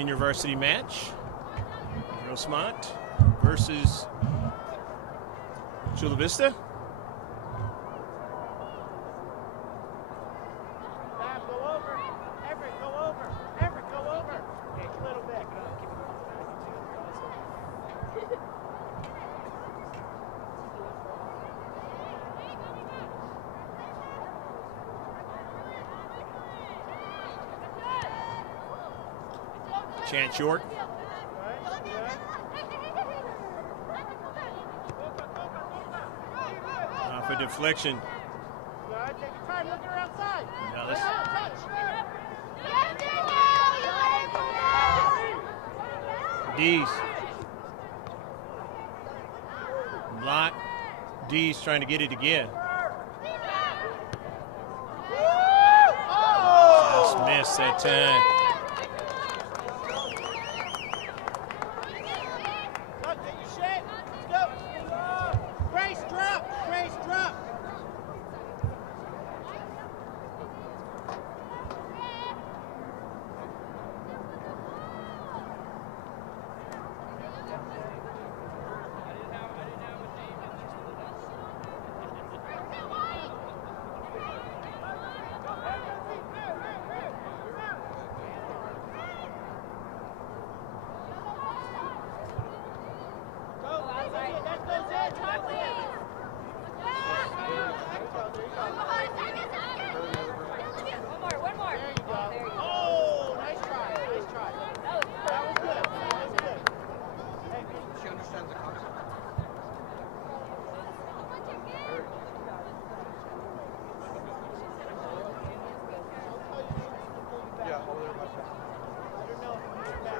Junior varsity match. Grossmont versus Chula Vista. Chance York. Off a deflection. Now this. Dees. Block. Dees trying to get it again. Just missed that time.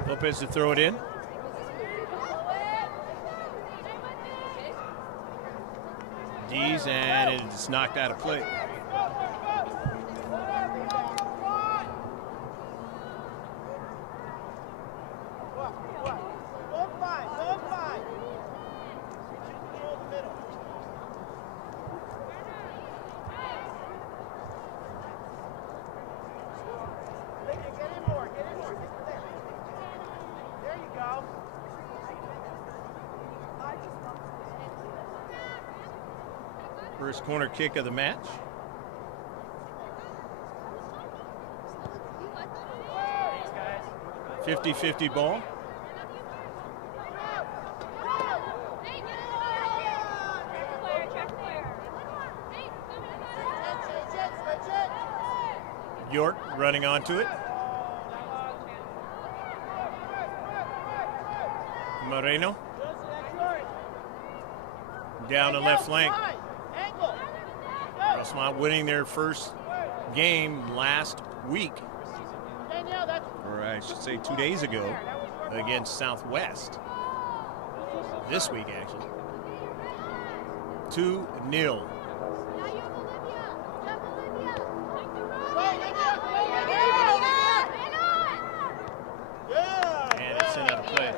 Lopez to throw it in. Dees, and it's knocked out of play. First corner kick of the match. Thanks, guys. 50-50 ball. York running onto it. Moreno. Down the left flank. Grossmont winning their first game last week, or I should say 2 days ago, against Southwest. This week, actually. 2-0. And it's sent out of play.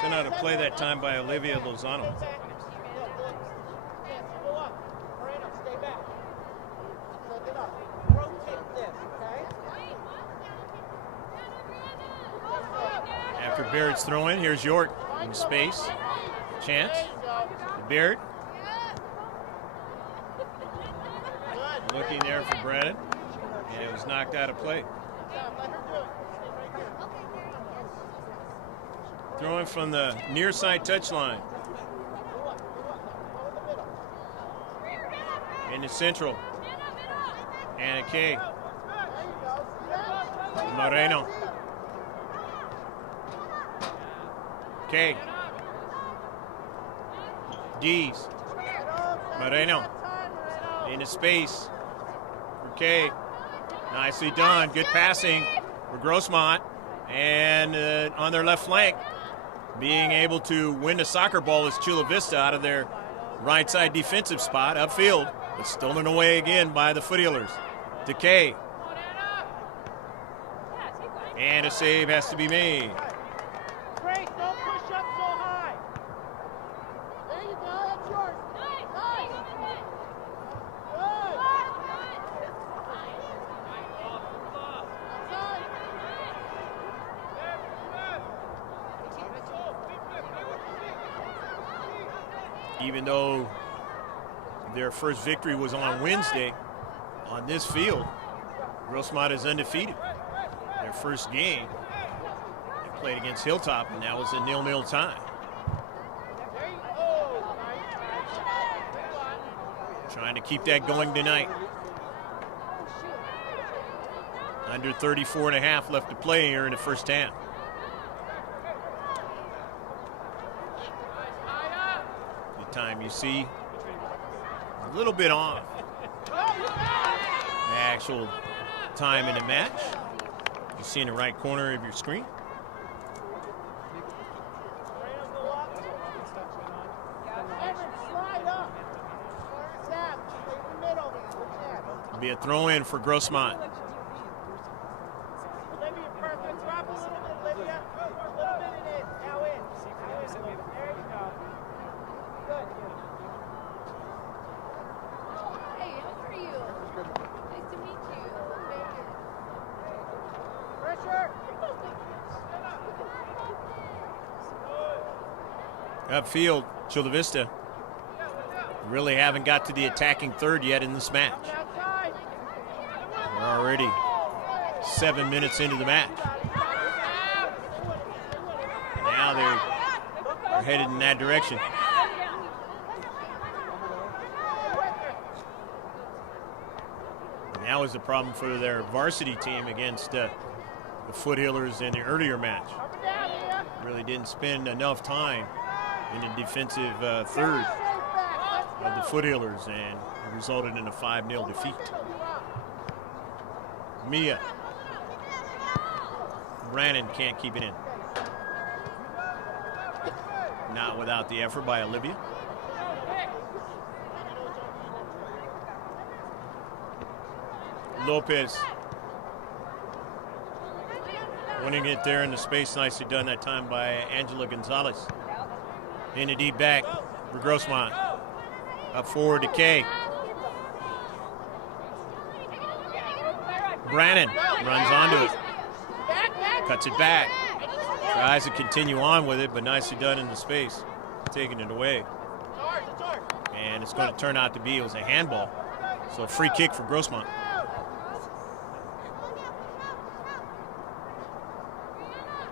Sent out of play that time by Olivia Lozano. After Barrett's throw in, here's York in space. Chance. Barrett. Looking there for Brennan. And it was knocked out of play. Throwing from the near side touchline. In the central. And a K. Moreno. K. Dees. Moreno. Into space for K. Nicely done. Good passing for Grossmont. And on their left flank, being able to win the soccer ball is Chula Vista out of their right side defensive spot upfield, but stolen away again by the Foothillers. To K. And a save has to be made. even though their first victory was on Wednesday on this field, Grossmont is undefeated. Their first game, they played against Hilltop, and that was a 0-0 tie. Trying to keep that going tonight. Under 34.5 left to play here in the first half. The time you see a little bit off the actual time in the match. You see in the right corner of your screen. It'll be a throw-in for Grossmont. Upfield, Chula Vista really haven't got to the attacking third yet in this match. We're already 7 minutes into the match. And now they're headed in that direction. And that was the problem for their varsity team against the Foothillers in the earlier match. Really didn't spend enough time in the defensive third of the Foothillers, and it resulted in a 5-0 defeat. Mia. Brannon can't keep it in. Not without the effort by Olivia. Lopez winning it there in the space. Nicely done that time by Angela Gonzalez. In the deep back for Grossmont. Up forward to Kay. Brannon runs onto it. Cuts it back. Tries to continue on with it, but nicely done in the space. Taking it away. And it's going to turn out to be, it was a handball. So a free kick for Grossmont.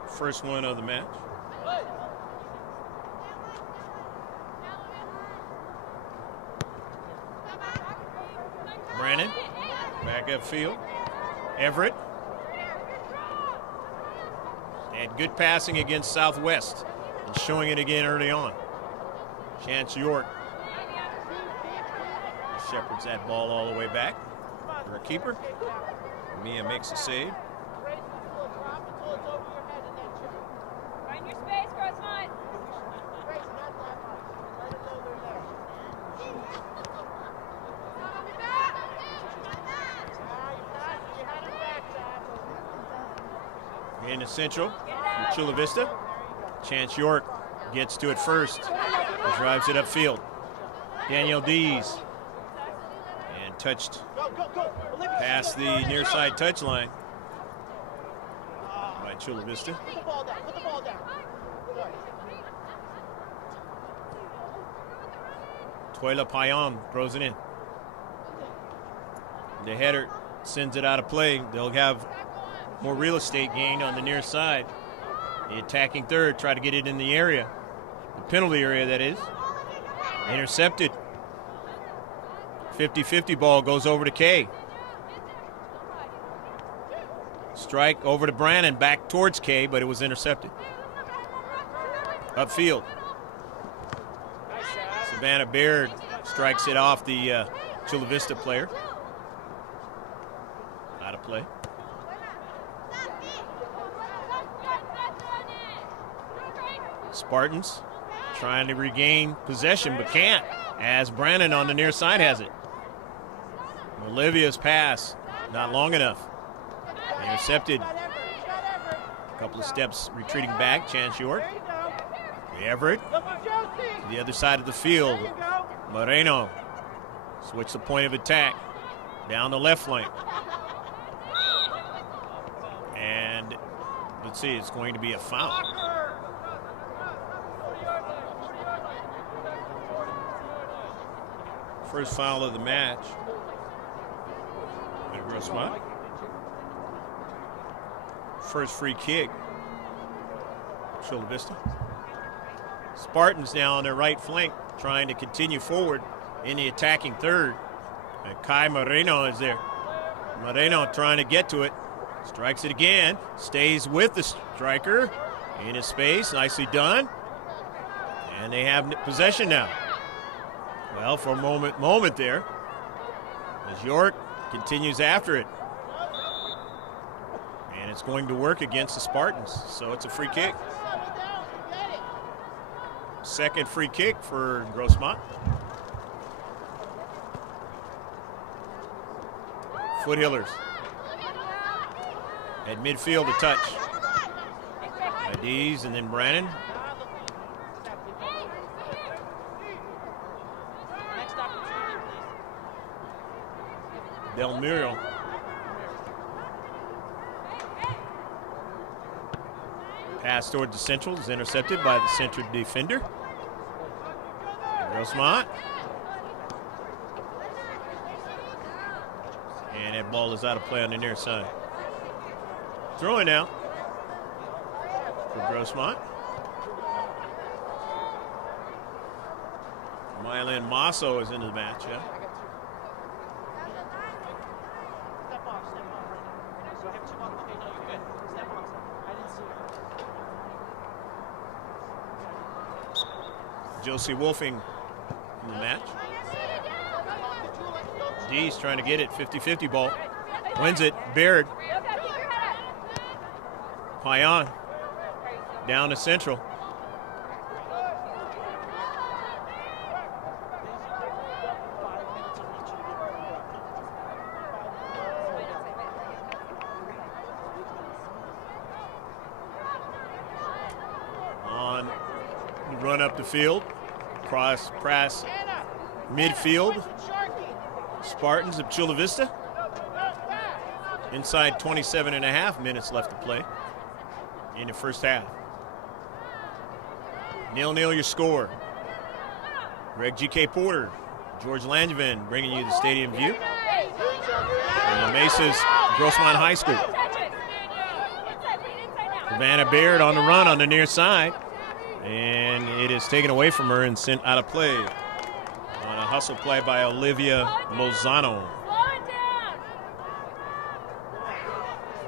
First one of the match. Brannon, back upfield. Everett. And good passing against Southwest. And showing it again early on. Chance York. Shepherds that ball all the way back. For a keeper. Mia makes a save. Find your space, Grossmont. In the central, Chula Vista. Chance York gets to it first. And drives it upfield. Danielle Dees. And touched past the near side touchline by Chula Vista. Toila Payam throws it in. The header sends it out of play. They'll have more real estate gained on the near side. The attacking third try to get it in the area. The penalty area, that is. Intercepted. 50-50 ball goes over to Kay. Strike over to Brannon, back towards Kay, but it was intercepted. Upfield. Savannah Baird strikes it off the Chula Vista player. Out of play. Spartans trying to regain possession, but can't, as Brannon on the near side has it. Olivia's pass, not long enough. Intercepted. A couple of steps retreating back, Chance York. Everett to the other side of the field. Moreno switch the point of attack down the left flank. And let's see, it's going to be a foul. First foul of the match. And Grossmont. First free kick. Chula Vista. Spartans now on their right flank, trying to continue forward in the attacking third. And Kai Moreno is there. Moreno trying to get to it. Strikes it again. Stays with the striker. In his space. Nicely done. And they have possession now. Well, for a moment there. As York continues after it. And it's going to work against the Spartans. So it's a free kick. Second free kick for Grossmont. Foothillers. At midfield, a touch. Dees and then Brannon. Del Muro. Pass toward the central is intercepted by the central defender. Grossmont. And that ball is out of play on the near side. Throwing now for Grossmont. Mylan Masso is into the match, yeah. Josie Wolfing in the match. D's trying to get it, 50-50 ball. Wins it, Baird. Payan down to central. On the run up the field, cross press midfield. Spartans of Chula Vista. Inside 27.5 minutes left to play in the first half. 0-0 your score. Greg G.K. Porter, George Langevin bringing you the stadium view. From the Mesas Grossmont High School. Savannah Baird on the run on the near side. And it is taken away from her and sent out of play on a hustle play by Olivia Lozano.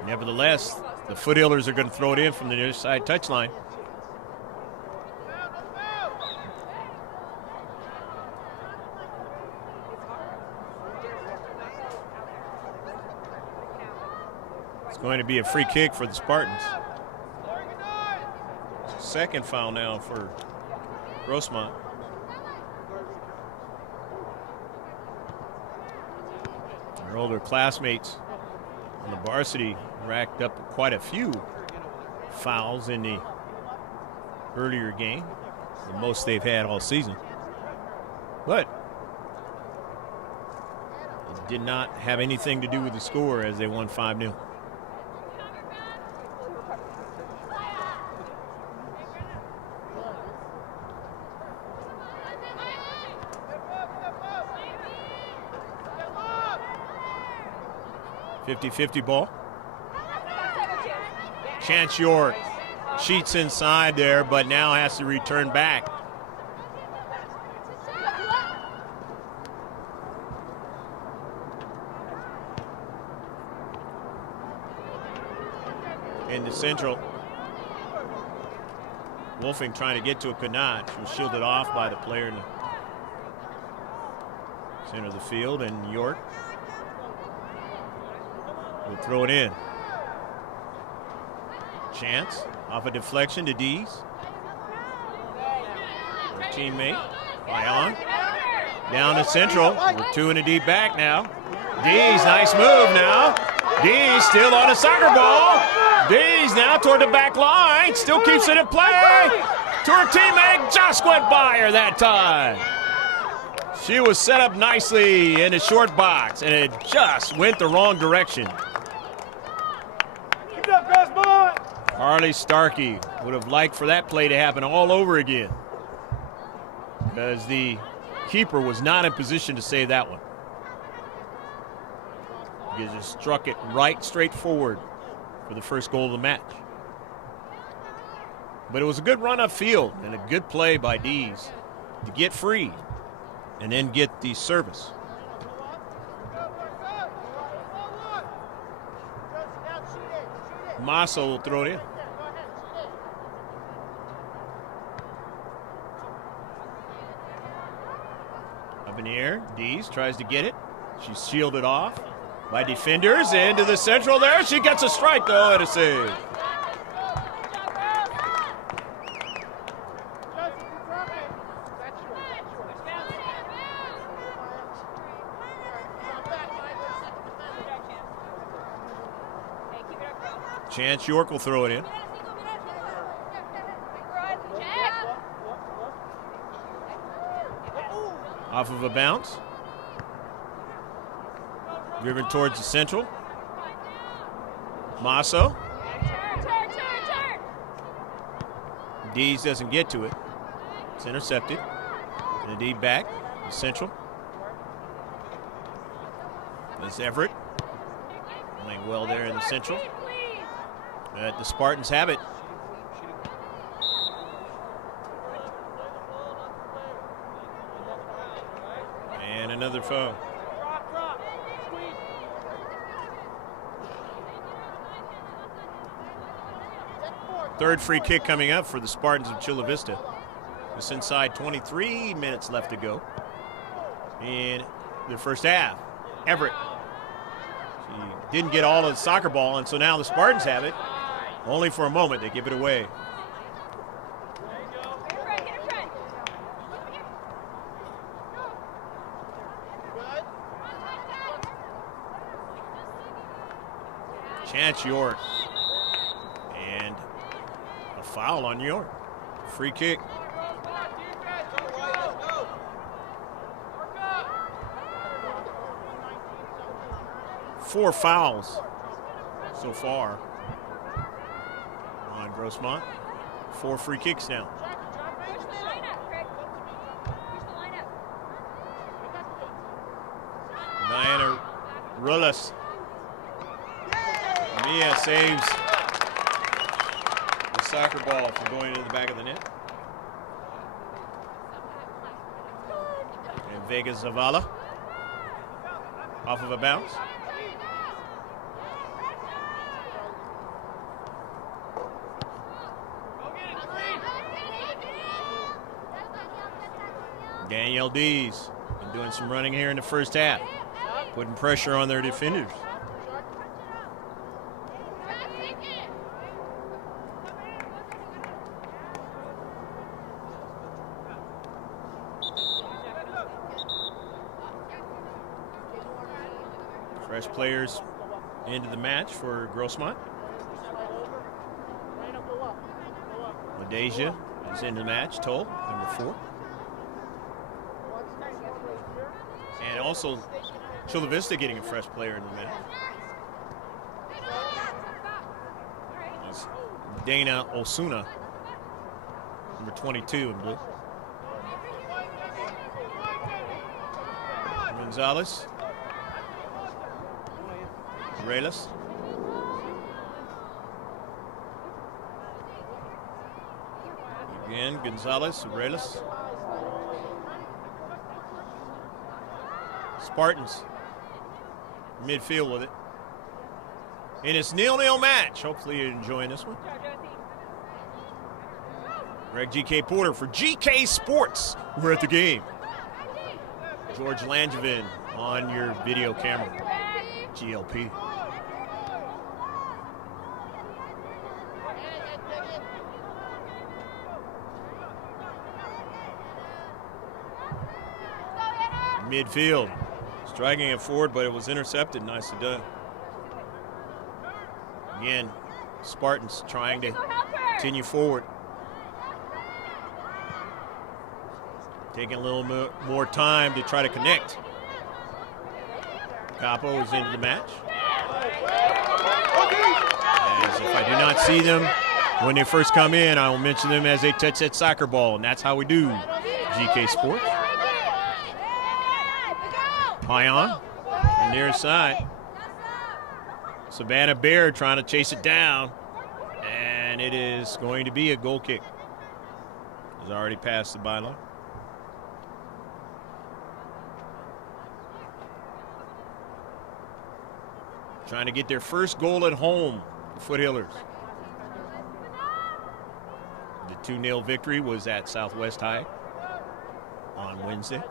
Nevertheless, the Foothillers are going to throw it in from the near side touchline. It's going to be a free kick for the Spartans. Second foul now for Grossmont. Their older classmates on the varsity racked up quite a few fouls in the earlier game, the most they've had all season. But it did not have anything to do with the score as they won 5-0. .50 ball. Chance York cheats inside there, but now has to return back. In the central. Wolfing trying to get to it, could not. She was shielded off by the player in the center of the field, and York will throw it in. Chance off a deflection to Dees. Her teammate, Payan. Down to central. We're 2 in a deep back now. Dees, nice move now. Dees still on a soccer ball. Dees now toward the back line. Still keeps it in play. To her teammate, just went by her that time. She was set up nicely in the short box, and it just went the wrong direction. Harley Starkey would have liked for that play to happen all over again, because the keeper was not in position to save that one. He just struck it right straight forward for the first goal of the match. But it was a good run upfield and a good play by Dees to get free and then get the service. Massa will throw it in. Up in the air, Dees tries to get it. She's shielded off by defenders into the central there. She gets a strike though and a save. Chance York will throw it in. Off of a bounce. Driven towards the central. Masso. Dees doesn't get to it. It's intercepted. And indeed back. The central. That's Everett. Playing well there in the central. The Spartans have it. And another foul. Third free kick coming up for the Spartans of Chula Vista. Just inside 23 minutes left to go in the first half. Everett. She didn't get all of the soccer ball, and so now the Spartans have it. Only for a moment, they give it away. Chance York. And a foul on York. Free kick. Four fouls so far on Grossmont. 4 free kicks now. Diana Rullas. Mia saves the soccer ball from going into the back of the net. And Vega Zavala off of a bounce. Danielle Dees been doing some running here in the first half, putting pressure on their defenders. Fresh players into the match for Grossmont. LaDeja is into the match, Toll, number 4. And also Chula Vista getting a fresh player in the match. It's Dana Osuna, number 22 in blue. Gonzalez. Reyes. Again, Gonzalez, Reyes. Spartans midfield with it. And it's 0-0 match. Hopefully you're enjoying this one. Greg G.K. Porter for GK Sports. We're at the game. George Langevin on your video camera. GLP. Midfield. Striking it forward, but it was intercepted. Nicely done. Again, Spartans trying to continue forward. Taking a little more time to try to connect. Capo is into the match. As if I do not see them when they first come in, I will mention them as they touch that soccer ball, and that's how we do GK Sports. Pion, the near side. Savannah Bear trying to chase it down, and it is going to be a goal kick. It's already past the byline. Trying to get their first goal at home, the Foothillers. The 2-0 victory was at Southwest High on Wednesday.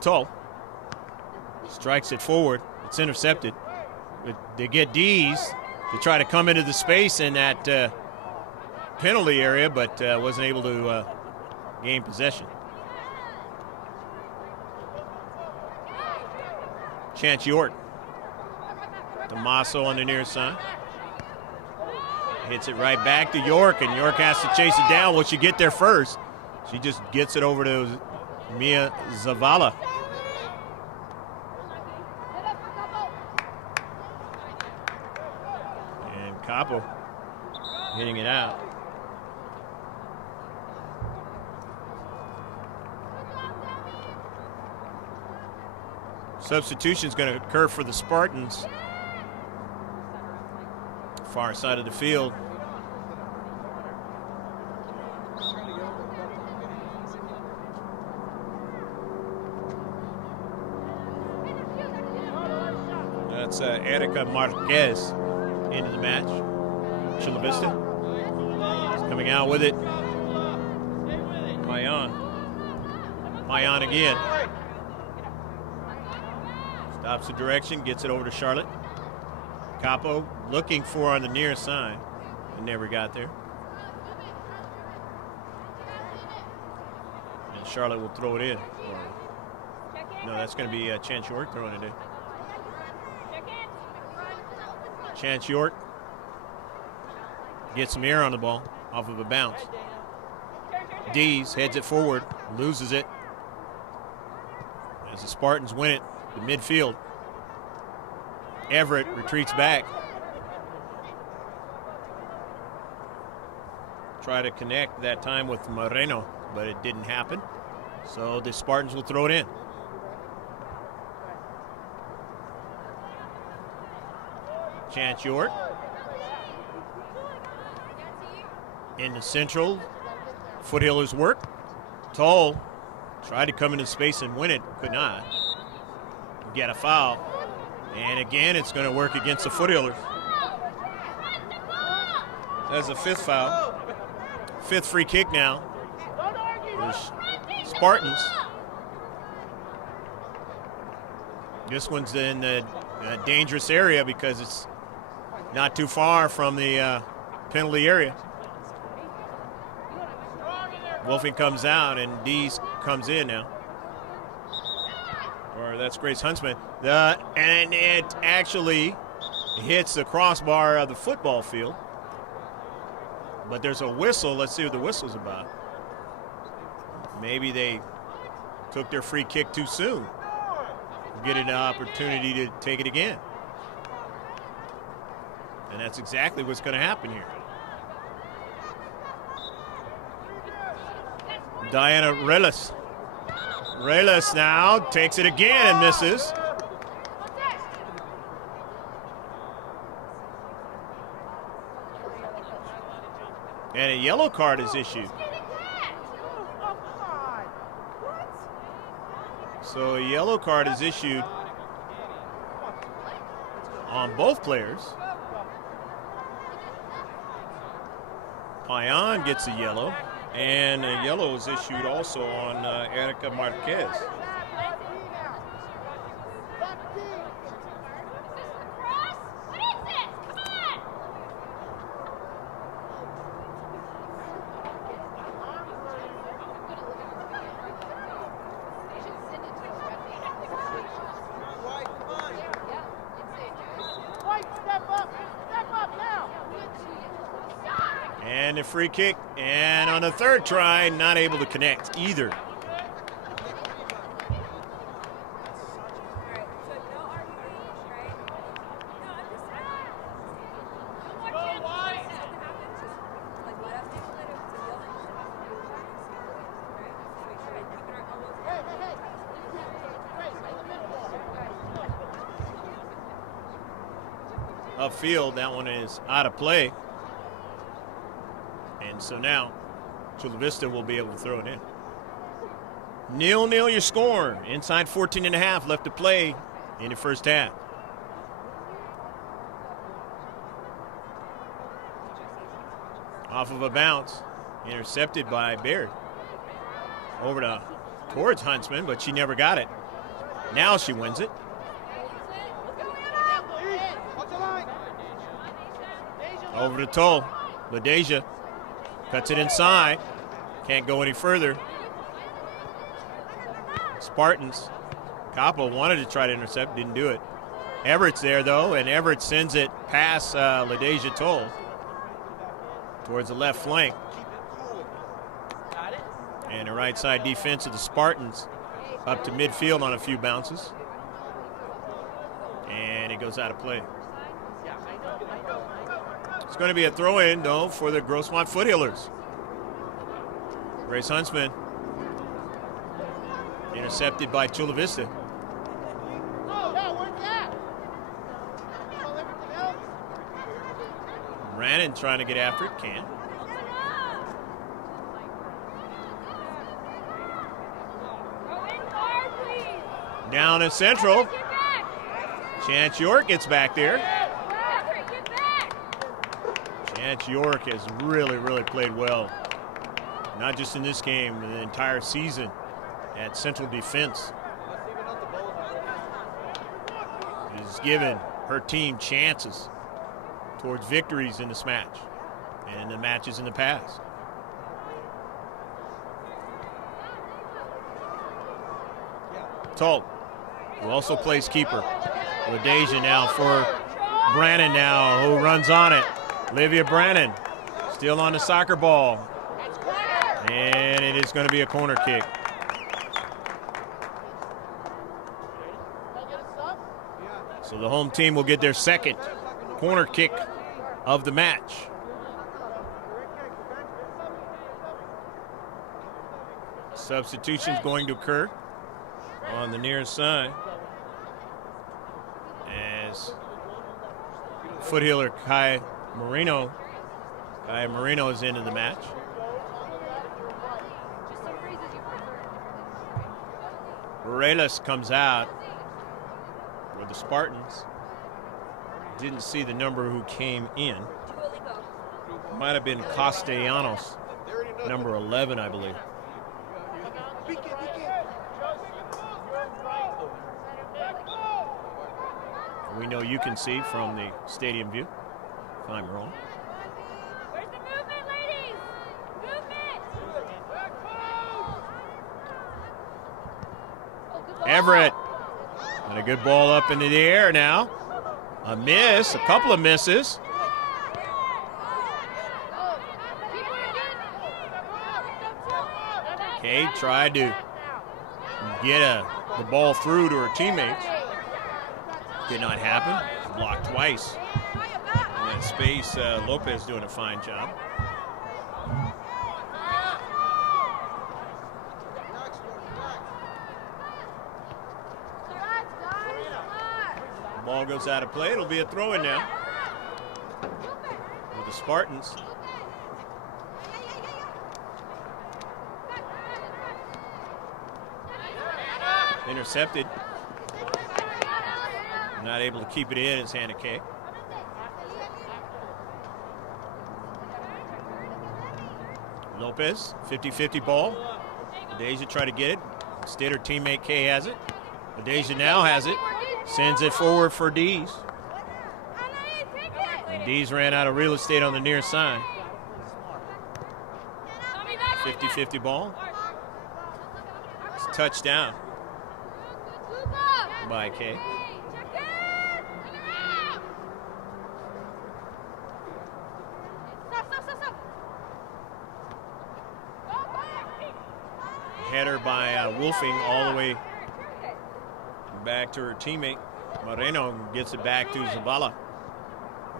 Tull strikes it forward. It's intercepted. But they get Dees to try to come into the space in that penalty area, but wasn't able to gain possession. Chance York. Tomaso on the near side. Hits it right back to York, and York has to chase it down. Will she get there first? She just gets it over to Mia Zavala. And Capo hitting it out. Substitution is going to occur for the Spartans. Far side of the field. That's Erica Marquez into the match. Chula Vista is coming out with it. Mayan again. Stops the direction, gets it over to Charlotte. Capo looking for on the near side and never got there. And Charlotte will throw it in. No, that's going to be Chance York throwing it in. Chance York gets some air on the ball off of a bounce. Dees heads it forward, loses it. As the Spartans win it, the midfield. Everett retreats back. Try to connect that time with Moreno, but it didn't happen. So the Spartans will throw it in. Chance York. In the central. Foothillers work. Tull tried to come into space and win it, could not. Get a foul. And again, it's going to work against the Foothillers. That's a fifth foul. Fifth free kick now. For Spartans. This one's in the dangerous area because it's not too far from the penalty area. Wolfing comes out and Dees comes in now. Or that's Grace Huntsman. And it actually hits the crossbar of the football field. But there's a whistle. Let's see what the whistle's about. Maybe they took their free kick too soon. Get an opportunity to take it again. And that's exactly what's going to happen here. Diana Relis. Relis now takes it again and misses. And a yellow card is issued. So a yellow card is issued on both players. Payan gets a yellow, and a yellow is issued also on Erica Marquez. And a free kick, and on the third try, not able to connect either. upfield. That one is out of play. And so now Chula Vista will be able to throw it in. 0-0 your score. Inside 14 and a half left to play in the first half. Off of a bounce, intercepted by Baird. Over towards Huntsman, but she never got it. Now she wins it. Over to Toll. LaDeja cuts it inside. Can't go any further. Spartans. Capo wanted to try to intercept, didn't do it. Everett's there, though, and Everett sends it past LaDeja Toll towards the left flank. And the right side defense of the Spartans up to midfield on a few bounces. And it goes out of play. It's going to be a throw-in, though, for the Grossmont Foothillers. Grace Huntsman intercepted by Chula Vista. Brannon trying to get after it, can't. Down in central. Chance York gets back there. Chance York has really played well. Not just in this game, but the entire season at central defense. It has given her team chances towards victories in this match and in the matches in the past. Toll, who also plays keeper. LaDeja now for Brannon now, who runs on it. Olivia Brannon still on the soccer ball. And it is going to be a corner kick. So the home team will get their second corner kick of the match. Substitution's going to occur on the near side as Foothiller Kai Marino is into the match. Morelos comes out for the Spartans. Didn't see the number who came in. Might have been Castellanos, number 11, I believe. We know you can see from the stadium view, if I'm wrong. Where's the movement, ladies? Movement! Everett. And a good ball up into the air now. A miss, a couple of misses. Kate tried to get the ball through to her teammates. Did not happen. Blocked twice. In that space, Lopez doing a fine job. The ball goes out of play. It'll be a throw-in now with the Spartans. Intercepted. Not able to keep it in. It's Hannah Kay. Lopez, 50-50 ball. LaDeja try to get it. Instead, her teammate Kay has it. LaDeja now has it. Sends it forward for Dees. And Dees ran out of real estate on the near side. 50-50 ball. It's a touchdown by Kay. Header by Wolfing all the way back to her teammate. Moreno gets it back to Zavala.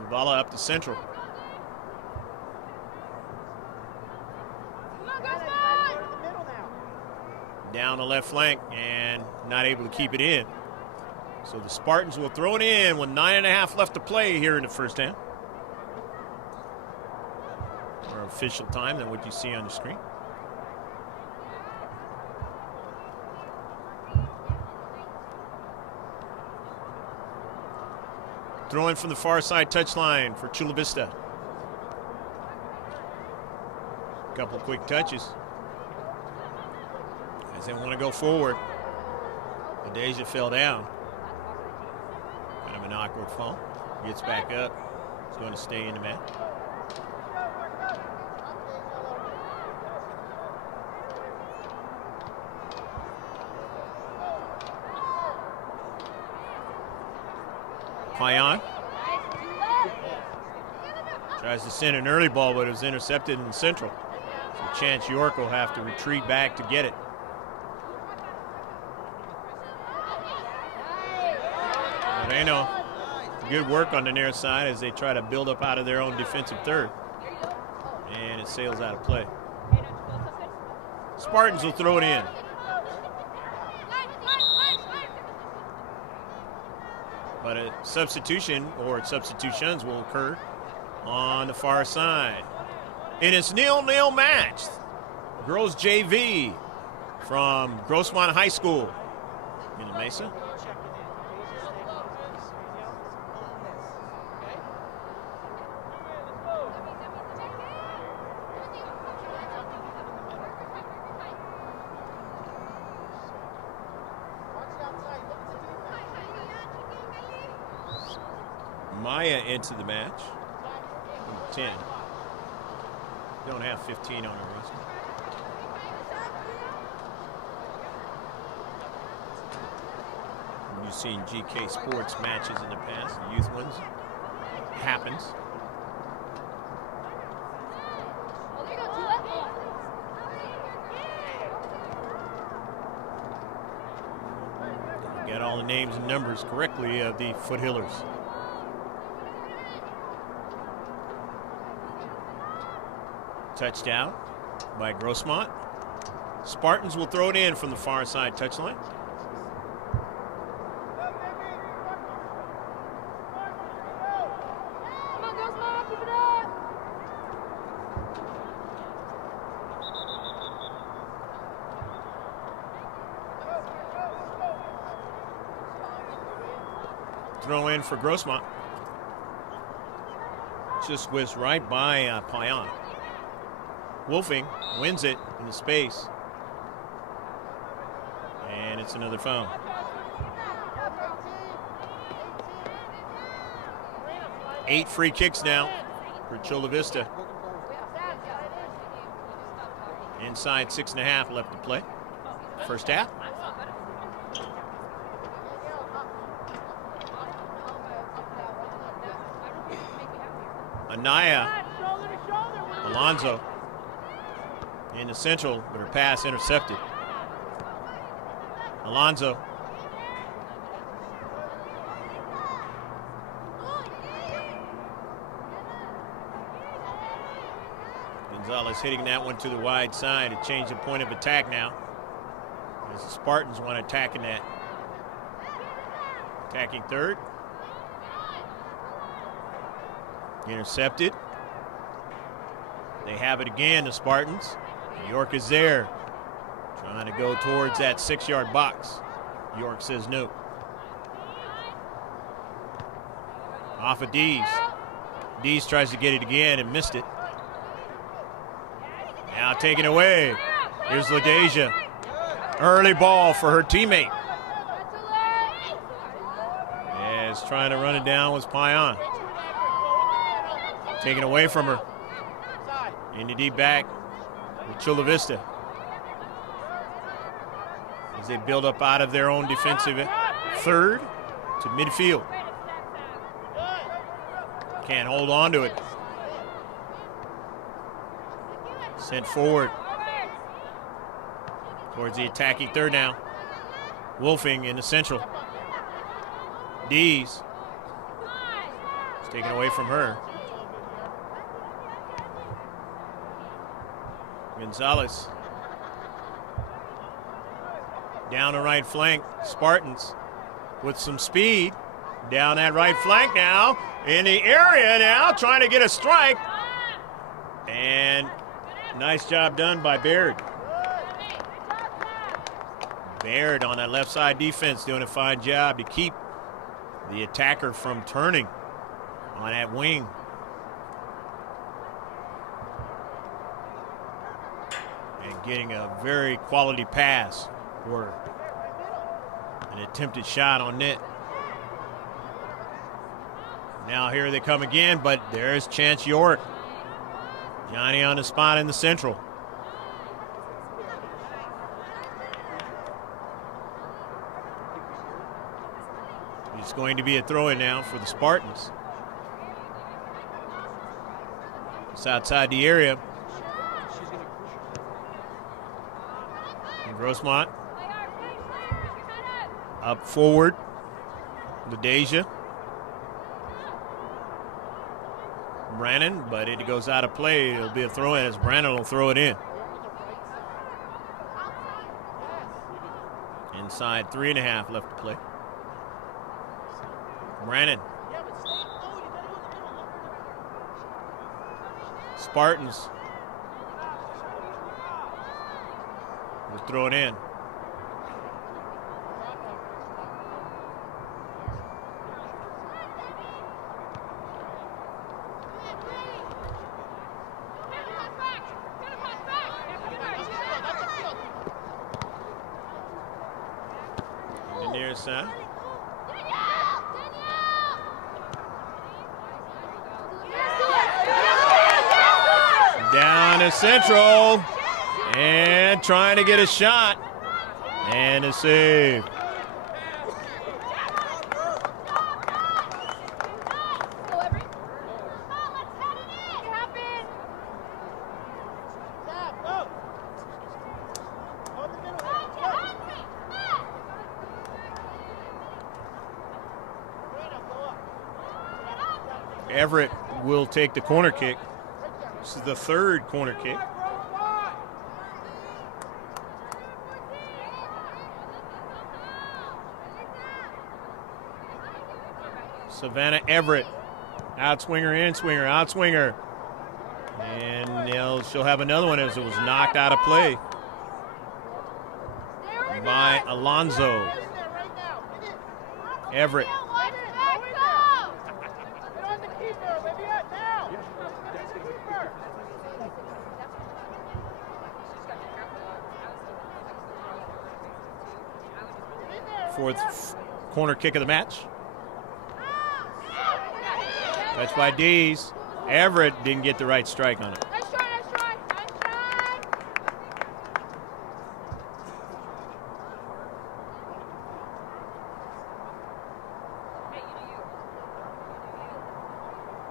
Zavala up to central. Down the left flank and not able to keep it in. So the Spartans will throw it in with 9.5 left to play here in the first half. More official time than what you see on the screen. Throwing from the far side touchline for Chula Vista. Couple quick touches as they want to go forward. Adeja fell down. Kind of an awkward fall. Gets back up. He's going to stay in the match. Payan tries to send an early ball, but it was intercepted in the central. So Chance York will have to retreat back to get it. Moreno, good work on the near side as they try to build up out of their own defensive third. And it sails out of play. Spartans will throw it in. But a substitution or substitutions will occur on the far side. And it's 0-0 match. Girls JV from Grossmont High School in the Mesa. Maya into the match. 10. Don't have 15 on her roster. You've seen GK Sports matches in the past, the youth ones. Happens. Get all the names and numbers correctly of the Foothillers. Touchdown by Grossmont. Spartans will throw it in from the far side touchline. Come on, Grossmont, keep it up. Throw in for Grossmont. Just whizzed right by Payan. Wolfing wins it in the space. And it's another foul. Eight free kicks now for Chula Vista. Inside 6.5 left to play. First half. Anaya Alonso in the central, but her pass intercepted. Alonso. Gonzalez hitting that one to the wide side to change the point of attack now. As the Spartans want to attack in that. Attacking third. Intercepted. They have it again, the Spartans. York is there, trying to go towards that 6-yard box. York says no. Off of Dees. Dees tries to get it again and missed it. Now taken away. Here's LaDeja. Early ball for her teammate. As trying to run it down was Payan. Taken away from her. In the deep back with Chula Vista. As they build up out of their own defensive third to midfield. Can't hold on to it. Sent forward towards the attacking third now. Wolfing in the central. Dees. It's taken away from her. Gonzalez. Down the right flank, Spartans. with some speed. Down that right flank now. In the area now, trying to get a strike. And nice job done by Baird. Baird on that left side defense doing a fine job to keep the attacker from turning on that wing. And getting a very quality pass or an attempted shot on net. Now here they come again, but there's Chance York. Johnny on the spot in the central. It's going to be a throw-in now for the Spartans. It's outside the area. And Grossmont up forward. LaDeja. Brannon, but it goes out of play. It'll be a throw-in as Brannon will throw it in. Inside 3.5 left to play. Brannon. Spartans will throw it in. In the near side. Down to central and trying to get a shot and a save. Everett will take the corner kick. This is the third corner kick. Savannah Everett, outswinger, in-swinger, outswinger. And she'll have another one as it was knocked out of play by Alonzo. Everett. Fourth corner kick of the match. That's by Dees. Everett didn't get the right strike on it. Nice try, nice try, nice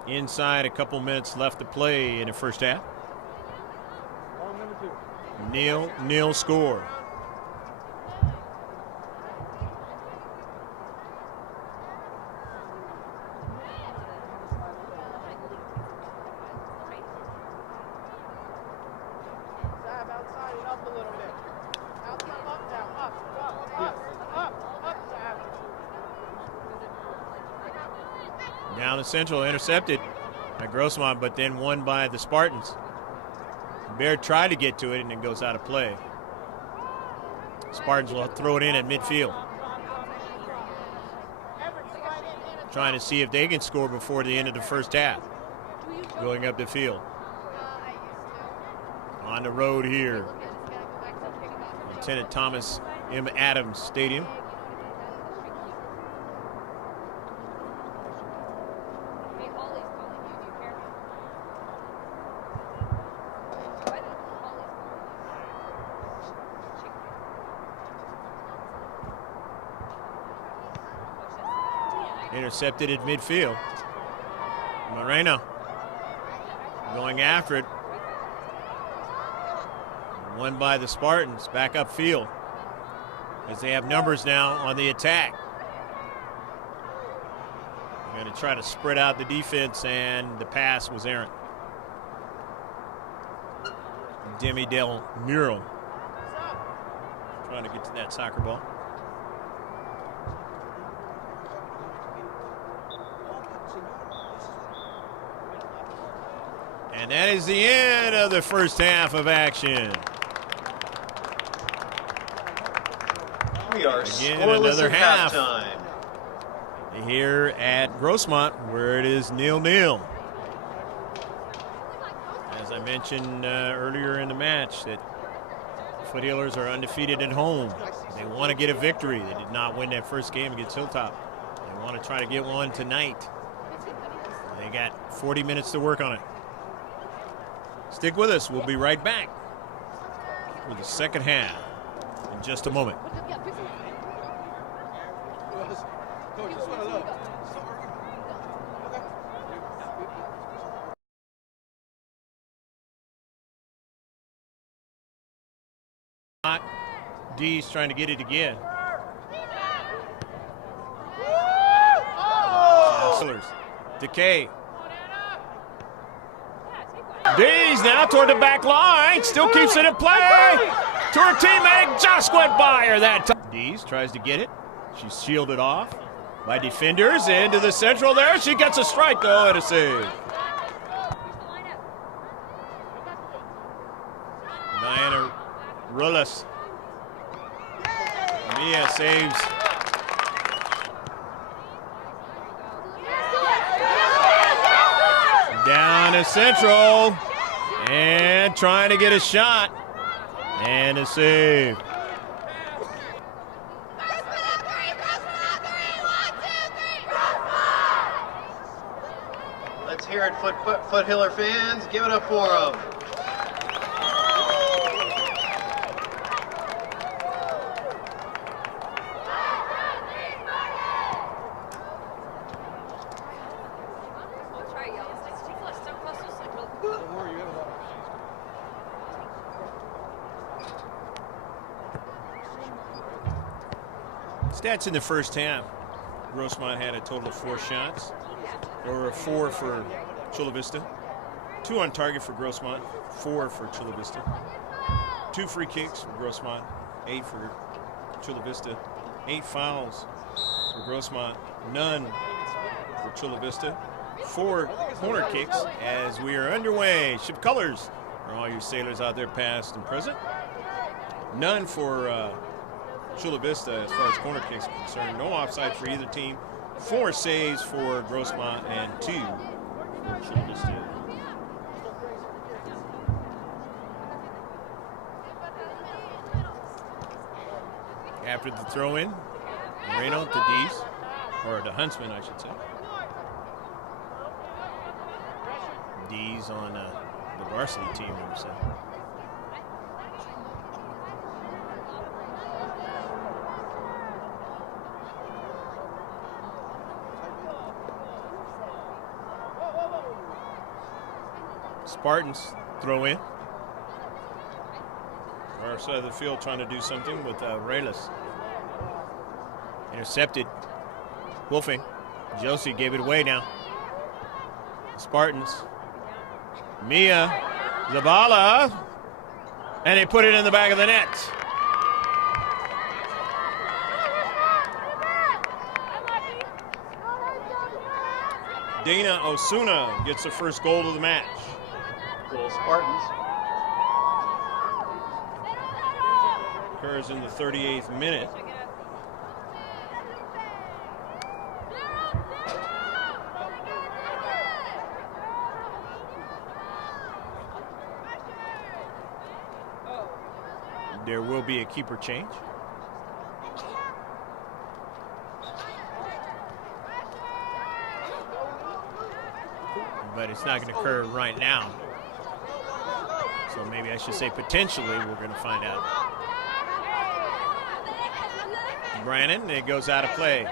try. Inside a couple minutes left to play in the first half. Nil score. Down to central, intercepted by Grossmont, but then won by the Spartans. Baird tried to get to it, and it goes out of play. Spartans will throw it in at midfield. Trying to see if they can score before the end of the first half. Going up the field. On the road here. Lieutenant Thomas M. Adams Stadium. Intercepted at midfield. Moreno going after it. Won by the Spartans back upfield as they have numbers now on the attack. They're going to try to spread out the defense, and the pass was errant. Demi Del Muro trying to get to that soccer ball. And that is the end of the first half of action. We are Again, scoreless another at half halftime. here at Grossmont, where it is 0-0. As I mentioned earlier in the match, that Foothillers are undefeated at home. They want to get a victory. They did not win that first game against Hilltop. They want to try to get one tonight. They got 40 minutes to work on it. Stick with us. We'll be right back for the second half in just a moment. D's trying to get it again. Decay. D's now toward the back line. Still keeps it in play. To her teammate. Just went by her that time. D's tries to get it. She's shielded off by defenders. Into the central there. She gets a strike though and a save. Diana Rullis. Mia saves. Down to central. And trying to get a shot. And a save. Let's hear it, Foothiller fans. Give it up for them. Stats in the first half. Grossmont had a total of 4 shots. There were 4 for Chula Vista. 2 on target for Grossmont. 4 for Chula Vista. 2 free kicks for Grossmont. 8 for Chula Vista. 8 fouls for Grossmont. None for Chula Vista. 4 corner kicks as we are underway. Ship colors for all you sailors out there past and present. None for Chula Vista as far as corner kicks are concerned. No offside for either team. 4 saves for Grossmont and 2 for Chula Vista. After the throw-in, Moreno to D's, or the Huntsman, I should say. D's on the varsity team, number 7. Spartans throw in. Our side of the field trying to do something with Reyes. Intercepted. Wolfing. Josie gave it away now. Spartans. Mia. Zabala. And they put it in the back of the net. Dana Osuna gets the first goal of the match. Goal Spartans. Occurs in the 38th minute. There will be a keeper change. But it's not going to occur right now. So maybe I should say potentially we're going to find out. Brannon, it goes out of play.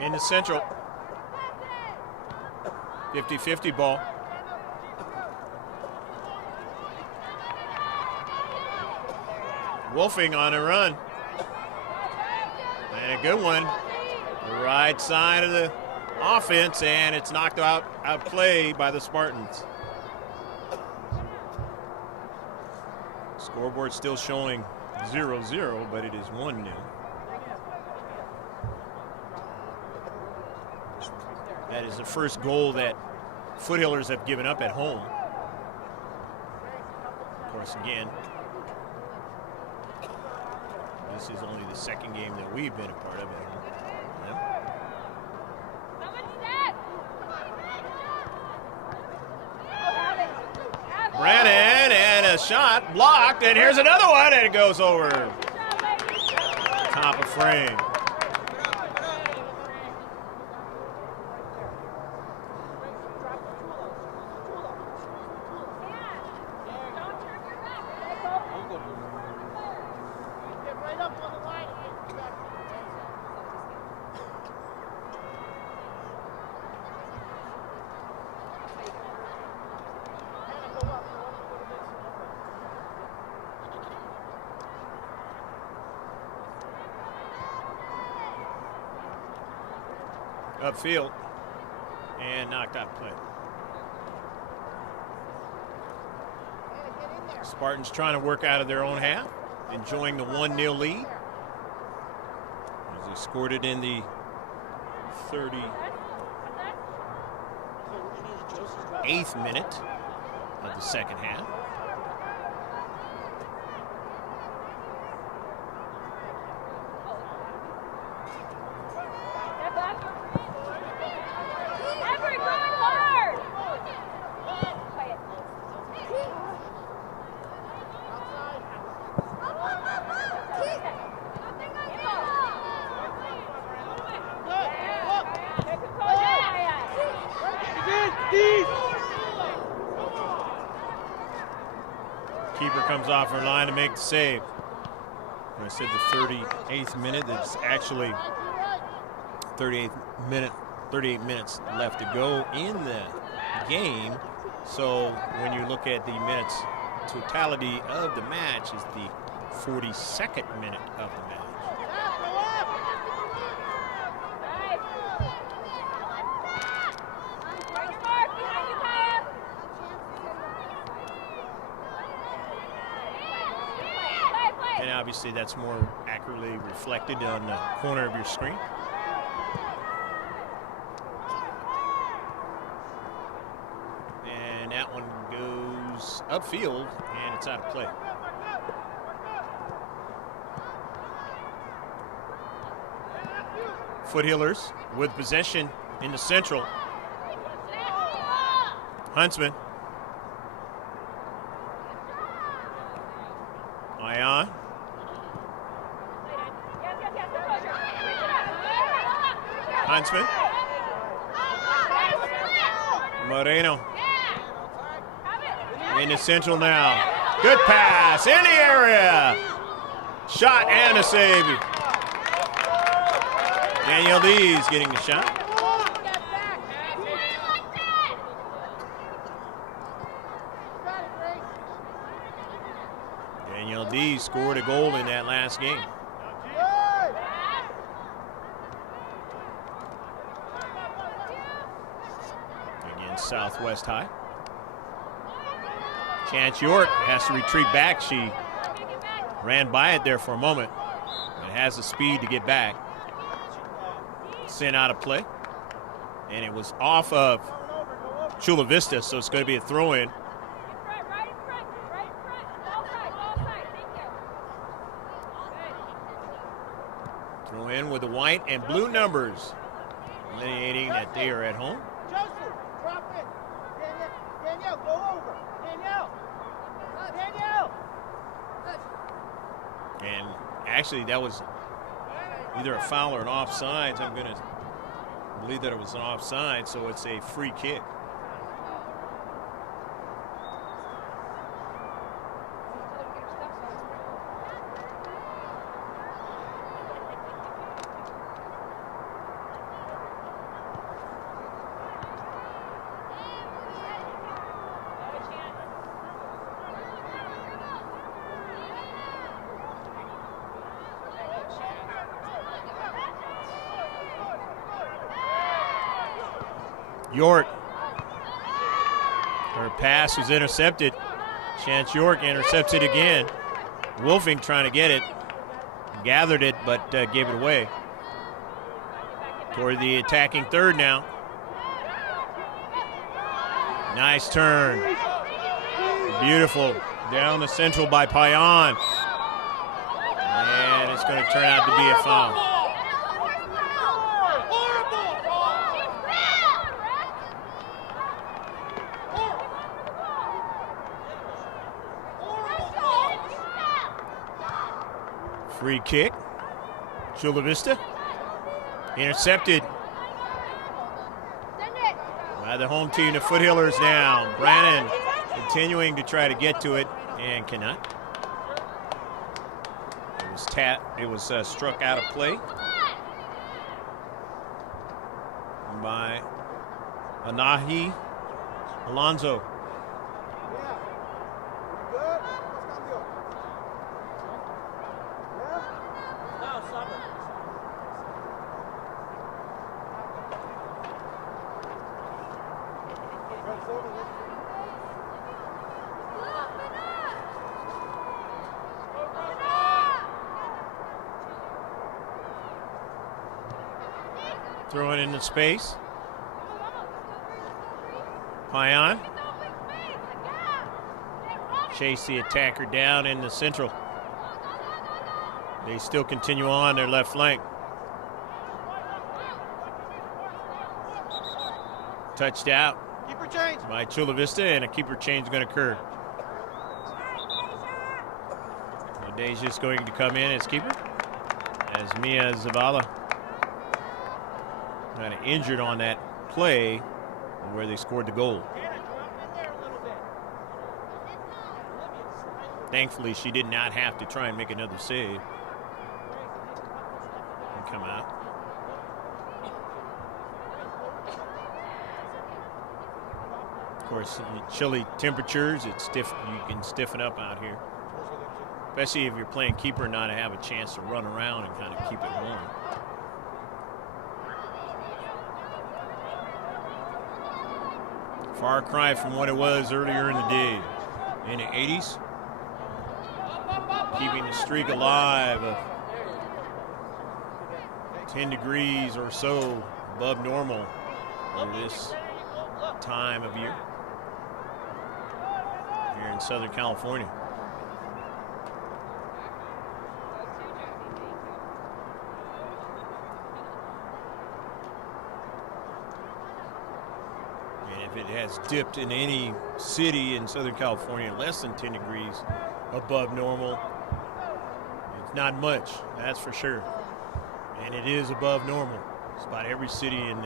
In the central. 50-50 ball. Wolfing on a run. And a good one. The right side of the offense, and it's knocked out play by the Spartans. Scoreboard still showing 0-0, but it is 1-0. That is the first goal that Foothillers have given up at home. Of course, again, this is only the second game that we've been a part of at home. Brennan, and a shot blocked, and here's another one, and it goes over top of frame. Upfield and knocked out play. Spartans trying to work out of their own half, enjoying the 1-0 lead. As they scored it in the 38th minute of the second half. Keeper comes off her line to make the save. When I said the 38th minute, it's actually 38 minutes left to go in the game. So when you look at the minutes totality of the match, is the 42nd minute of the match. And obviously that's more accurately reflected on the corner of your screen. And that one goes upfield, and it's out of play. Foothillers with possession in the central. Huntsman. Ion. Huntsman. Moreno. In the central now. Good pass in the area. Shot and a save. Danielle Lee's getting the shot. Danielle D scored a goal in that last game. Against Southwest High. Chance York has to retreat back. She ran by it there for a moment, but has the speed to get back. Sent out of play, and it was off of Chula Vista, so it's going to be a throw-in. Throw in with the white and blue numbers, delineating that they are at home. Joseph, drop it. Danielle, go over. Danielle. And actually, that was either a foul or an offside. I'm going to believe that it was an offside, so it's a free kick. York. Her pass was intercepted. Chance York intercepts it again. Wolfing trying to get it. Gathered it, but gave it away. Toward the attacking third now. Nice turn. Beautiful. Down the central by Payan. And it's going to turn out to be a foul. Free kick. Chula Vista. Intercepted by the home team, the Foothillers now. Brannon continuing to try to get to it and cannot. It was struck out of play by Anahi Alonso. Throw it into space. Payan. Chase the attacker down in the central. They still continue on their left flank. Touched out Keeper change by Chula Vista, and a keeper change is going to occur. Deja's going to come in as keeper, as Mia Zavala kind of injured on that play where they scored the goal. Thankfully, she did not have to try and make another save and come out. Of course, in chilly temperatures, it's stiff. You can stiffen up out here, especially if you're playing keeper, not to have a chance to run around and kind of keep it warm. Far cry from what it was earlier in the day, in the 80s. Keeping the streak alive of 10 degrees or so above normal for this time of year here in Southern California. It has dipped in any city in Southern California less than 10 degrees above normal. It's not much, that's for sure. And it is above normal. It's about every city in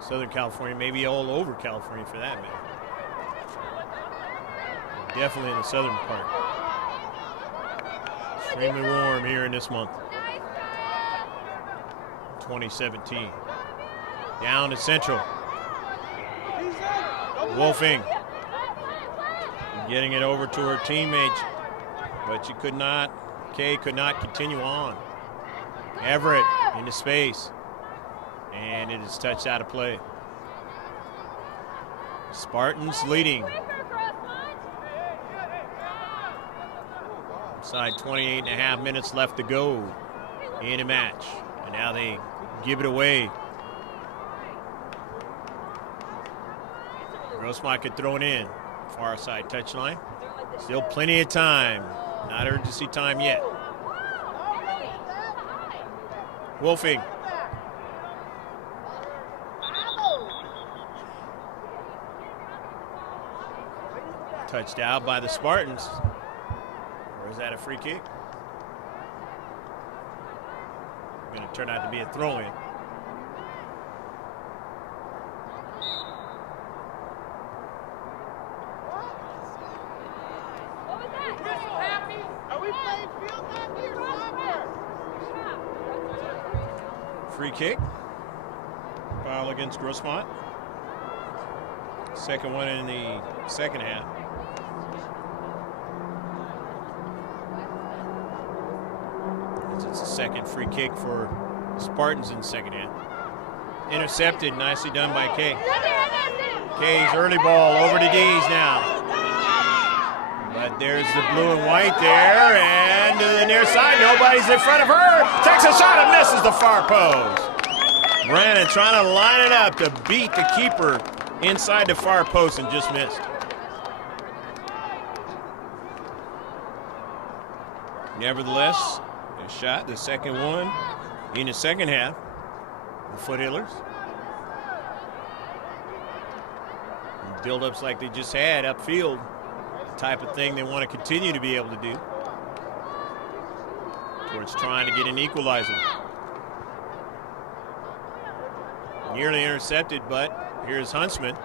Southern California, maybe all over California for that matter. Definitely in the southern part. Extremely warm here in this month. 2017. Down to Central. Wolfing getting it over to her teammates, but she could not, Kay could not continue on. Everett into space, and it is touched out of play. Spartans leading. Inside 28.5 minutes left to go in a match, and now they give it away. Grossmont could throw it in. Far side touchline. Still plenty of time. Not urgency time yet. Wolfing. Touched out by the Spartans. Or is that a free kick? Going to turn out to be a throw-in. Free kick. Foul against Grossmont. Second one in the second half. It's a second free kick for Spartans in the second half. intercepted. Nicely done by Kay. Kay's early ball over to D's now. But there's the blue and white there, and to the near side. Nobody's in front of her. Takes a shot and misses the far post. Brandon trying to line it up to beat the keeper inside the far post and just missed. Nevertheless, a shot, the second one in the second half. The Foothillers. Build-ups like they just had upfield, the type of thing they want to continue to be able to do towards trying to get an equalizer. Nearly intercepted, but here's Huntsman.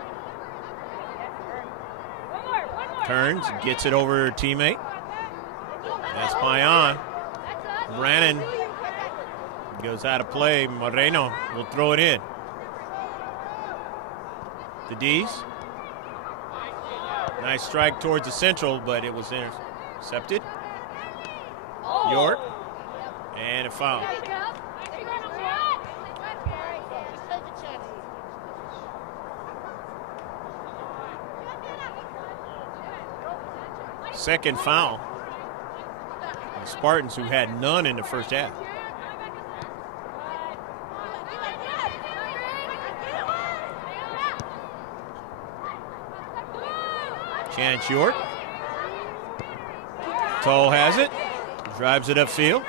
Turns, gets it over her teammate. That's Payan. Brannon goes out of play. Moreno will throw it in. The D's. Nice strike towards the central, but it was intercepted. York. And a foul. Second foul. The Spartans, who had none in the first half. Chance York. Toll has it. Drives it upfield.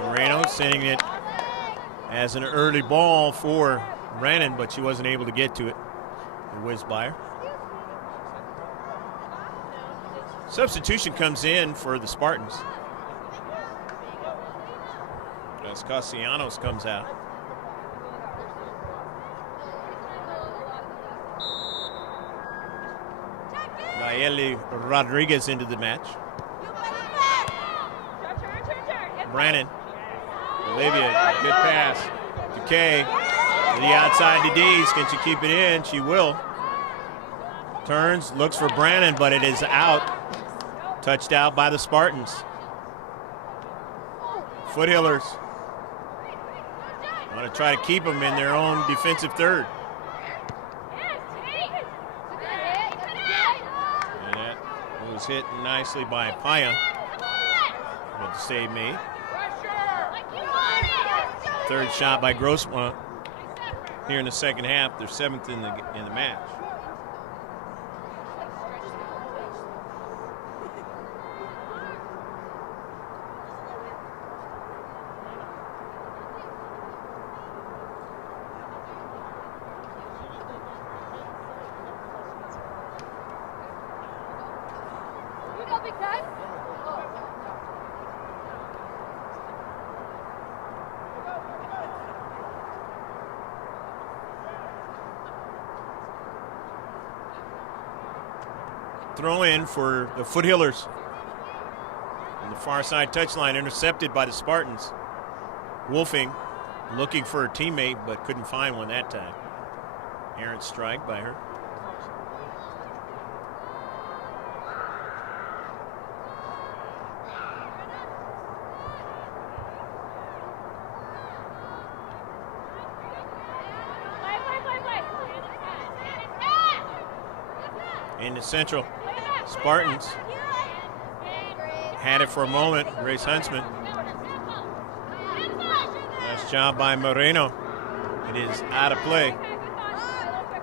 Moreno sending it as an early ball for Brannon, but she wasn't able to get to it. It whizzed by her. Substitution comes in for the Spartans. As Castellanos comes out. Nayeli Rodriguez into the match. Brannon. Olivia, good pass to Kay. To the outside to Dees. Can she keep it in? She will. Turns, looks for Brannon, but it is out. Touched out by the Spartans. Foothillers want to try to keep them in their own defensive third. And that was hit nicely by Paya. But the save made. Third shot by Grossmont here in the second half. They're seventh in the match. Throw in for the Foothillers. On the far side touchline, intercepted by the Spartans. Wolfing looking for a teammate, but couldn't find one that time. Errant strike by her. In the central, Spartans had it for a moment. Grace Huntsman. Nice job by Moreno. It is out of play,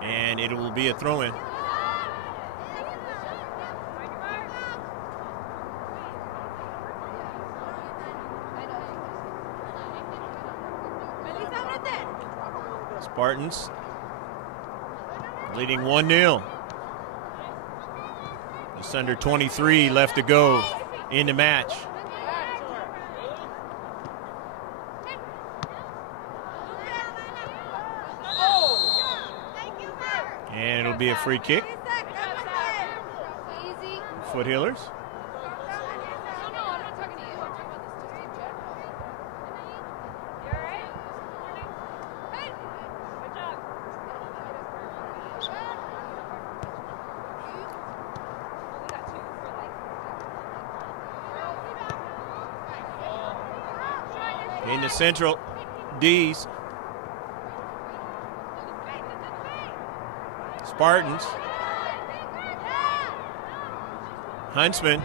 and it will be a throw-in. Spartans leading 1-0. Just under 23 left to go in the match. And it'll be a free kick. Foothillers. In the central, D's. Spartans. Huntsman.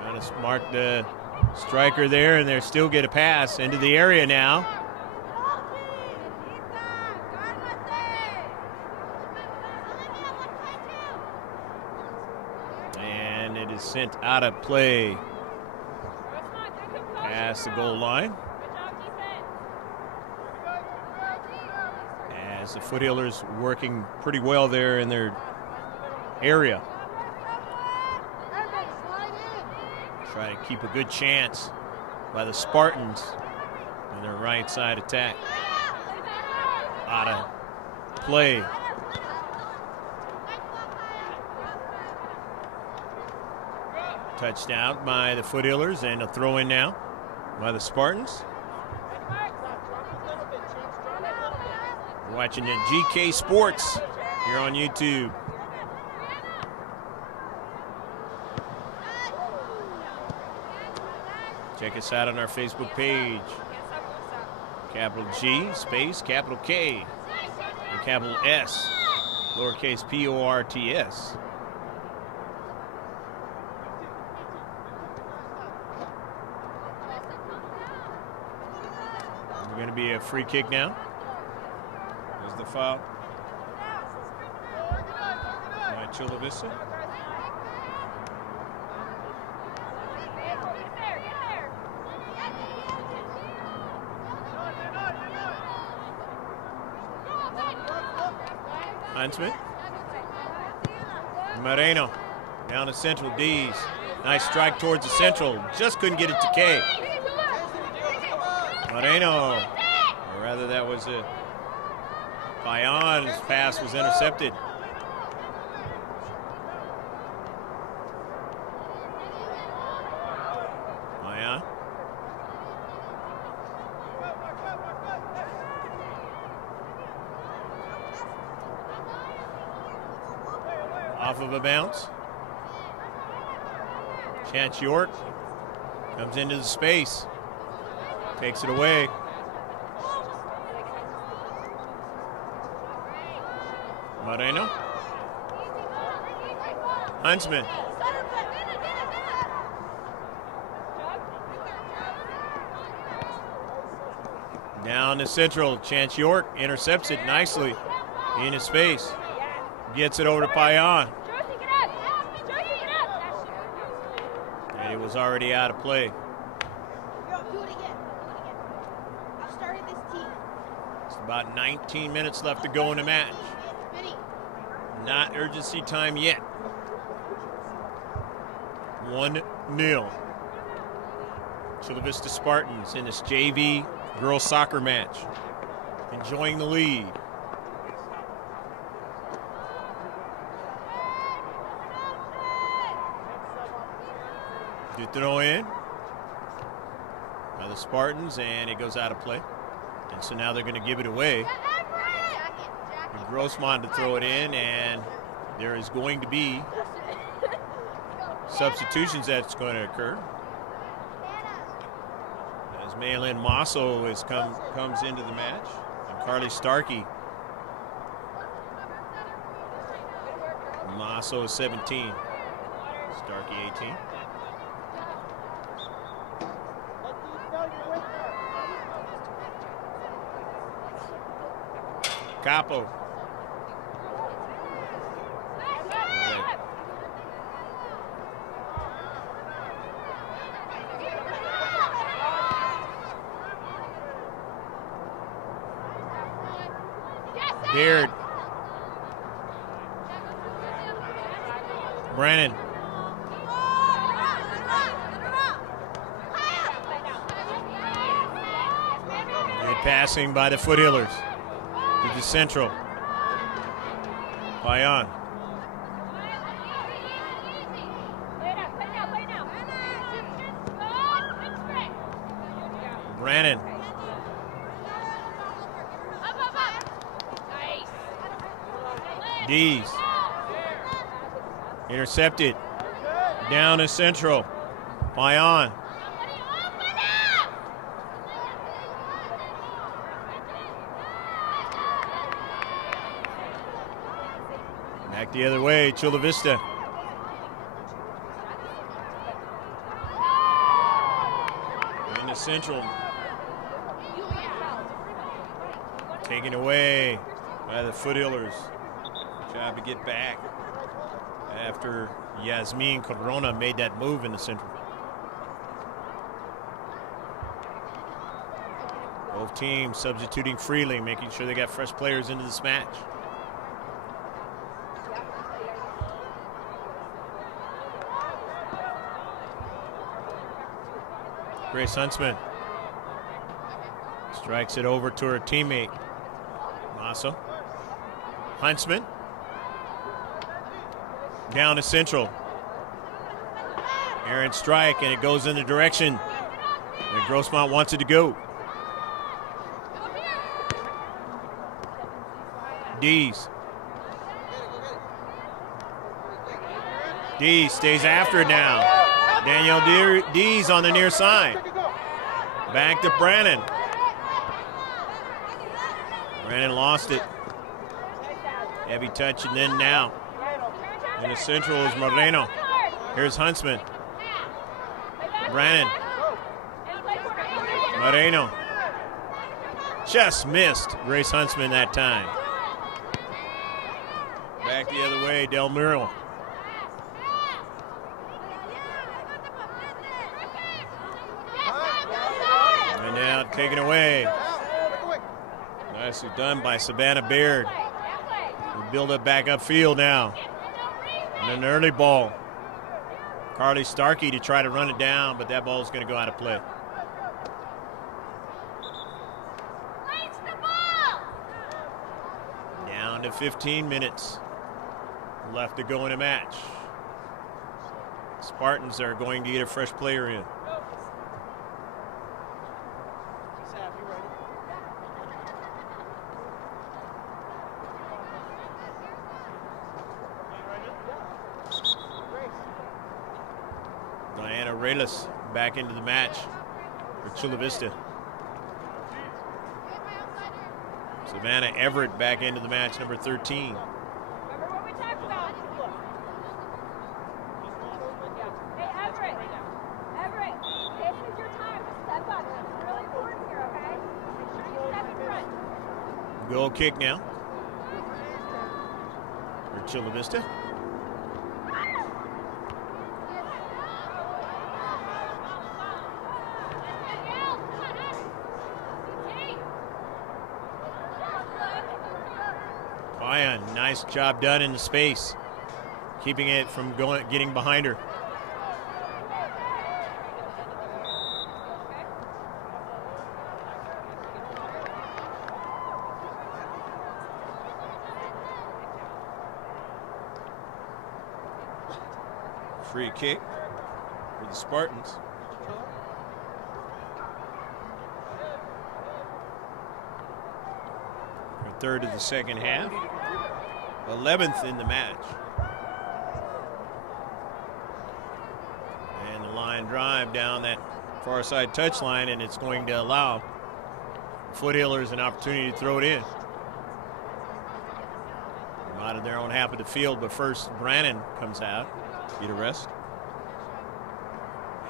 Trying to mark the striker there, and they still get a pass into the area now. And it is sent out of play past the goal line. As the Foothillers working pretty well there in their area. Try to keep a good chance by the Spartans in their right side attack. Out of play. Touchdown by the Foothillers, and a throw in now by the Spartans. You're watching the GK Sports here on YouTube. Check us out on our Facebook page. Capital G, space, capital K, and capital S, lowercase P-O-R-T-S. We're going to be a free kick now. There's the foul by Chula Vista. Huntsman. Moreno down to central, D's. Nice strike towards the central. Just couldn't get it to K. Moreno, or rather that was a Bayon's pass was intercepted. Bayon. Off of a bounce. Chance York comes into the space. Takes it away. Moreno. Huntsman. Down to central. Chance York intercepts it nicely in his space. Gets it over to Payan. And it was already out of play. It's about 19 minutes left to go in the match. Not urgency time yet. 1-0. Chula Vista Spartans in this JV girls soccer match. Enjoying the lead. Good throw in by the Spartans, and it goes out of play. And so now they're going to give it away. Grossmont to throw it in, and there is going to be substitutions that's going to occur. As Maylin Masso comes into the match, and Carly Starkey. Masso is 17, Starkey 18. Capo. Beard. Brennan. Good passing by the Foothillers to the central. Payan. Brannon. D's. Intercepted. Down to central. Payan. Back the other way, Chula Vista. In the central. Taken away by the Foothillers. Job to get back after Yasmin Corona made that move in the central. Both teams substituting freely, making sure they got fresh players into this match. Grace Huntsman strikes it over to her teammate, Massa. Huntsman down to central. Aaron strike, and it goes in the direction that Grossmont wants it to go. Dees. Dees stays after it now. Danielle Dees on the near side. Back to Brannon. Brannon lost it. Heavy touch, and then now. In the central is Moreno. Here's Huntsman. Brannon. Moreno. Just missed Grace Huntsman that time. Back the other way, Del Muro. And now taken away. Nicely done by Savannah Baird. We build it back upfield now. And an early ball. Carly Starkey to try to run it down, but that ball is going to go out of play. Down to 15 minutes left to go in a match. Spartans are going to get a fresh player in. Diana Reyes back into the match for Chula Vista. Savannah Everett back into the match, number 13. Remember what we talked about? Hey, Everett. Everett, this is your time to step up. It's really important here, okay? Make sure you step in front. Goal kick now for Chula Vista. Nice job done in the space, keeping it from getting behind her. Free kick for the Spartans. A third of the second half. 11th in the match. And the line drive down that far side touchline, and it's going to allow Foothillers an opportunity to throw it in. Out of their own half of the field, but first Brannon comes out. Get a rest.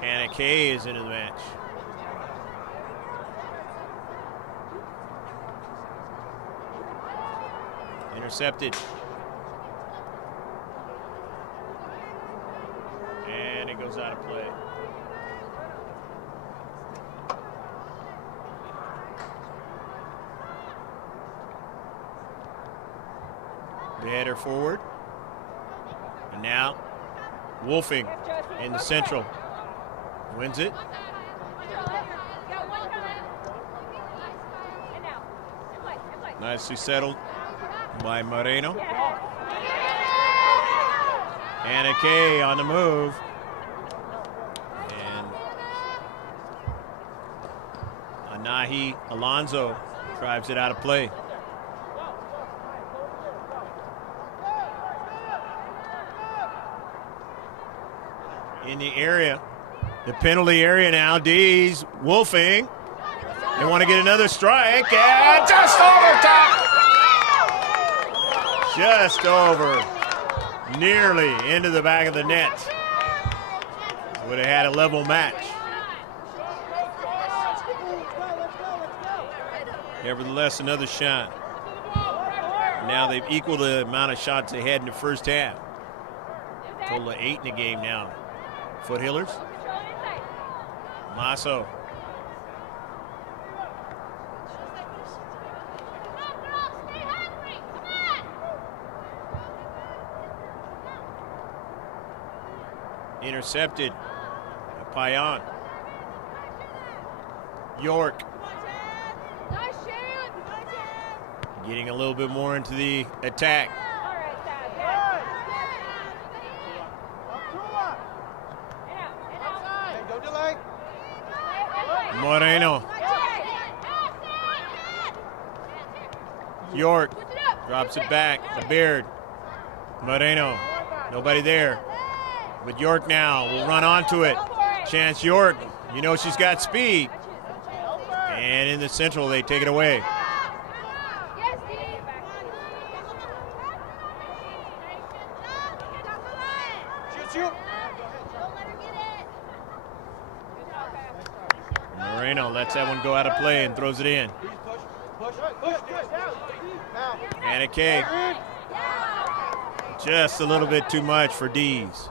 Hannah Kay is into the match. Intercepted. And it goes out of play. They header forward. And now Wolfing in the central. Wins it. Nicely settled by Moreno. Anna Kay on the move. And Anahi Alonso drives it out of play. In the area The penalty area now. D's wolfing. They want to get another strike, and just over top. Just over. Nearly into the back of the net. Would have had a level match. Nevertheless, another shot. Now they've equaled the amount of shots they had in the first half. Total of 8 in the game now. Foothillers. Masso. Intercepted. Payan. York. Getting a little bit more into the attack. Moreno. York drops it back. The Beard. Moreno. Nobody there. But York now will run onto it. Chance York. You know she's got speed. And in the central, they take it away. Moreno lets that one go out of play and throws it in. And a K. Just a little bit too much for D's.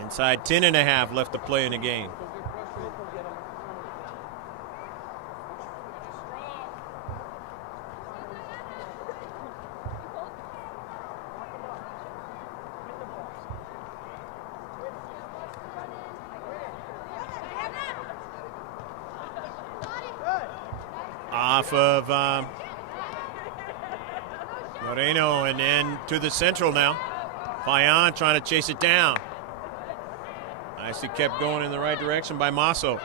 Inside 10.5 left to play in the game. Off of Moreno and then to the central now. Payan trying to chase it down. Nicely kept going in the right direction by Masso.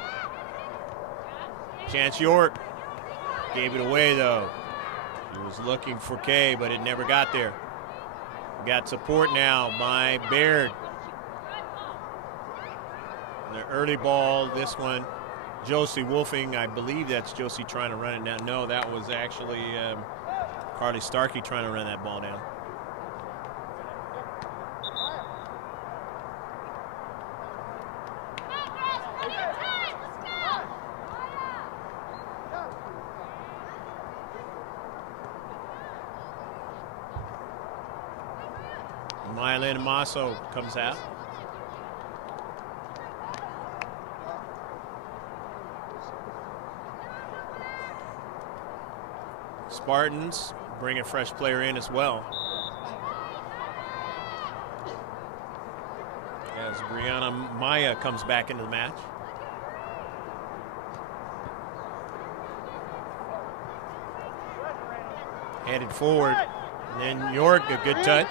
Chance York gave it away though. He was looking for K, but it never got there. Got support now by Baird. The early ball, this one, Josie wolfing. I believe that's Josie trying to run it down. No, that was actually Carly Starkey trying to run that ball down. Mylin Masso comes out. Spartans bring a fresh player in as well. As Brianna Maya comes back into the match. Headed forward. And then York, a good touch.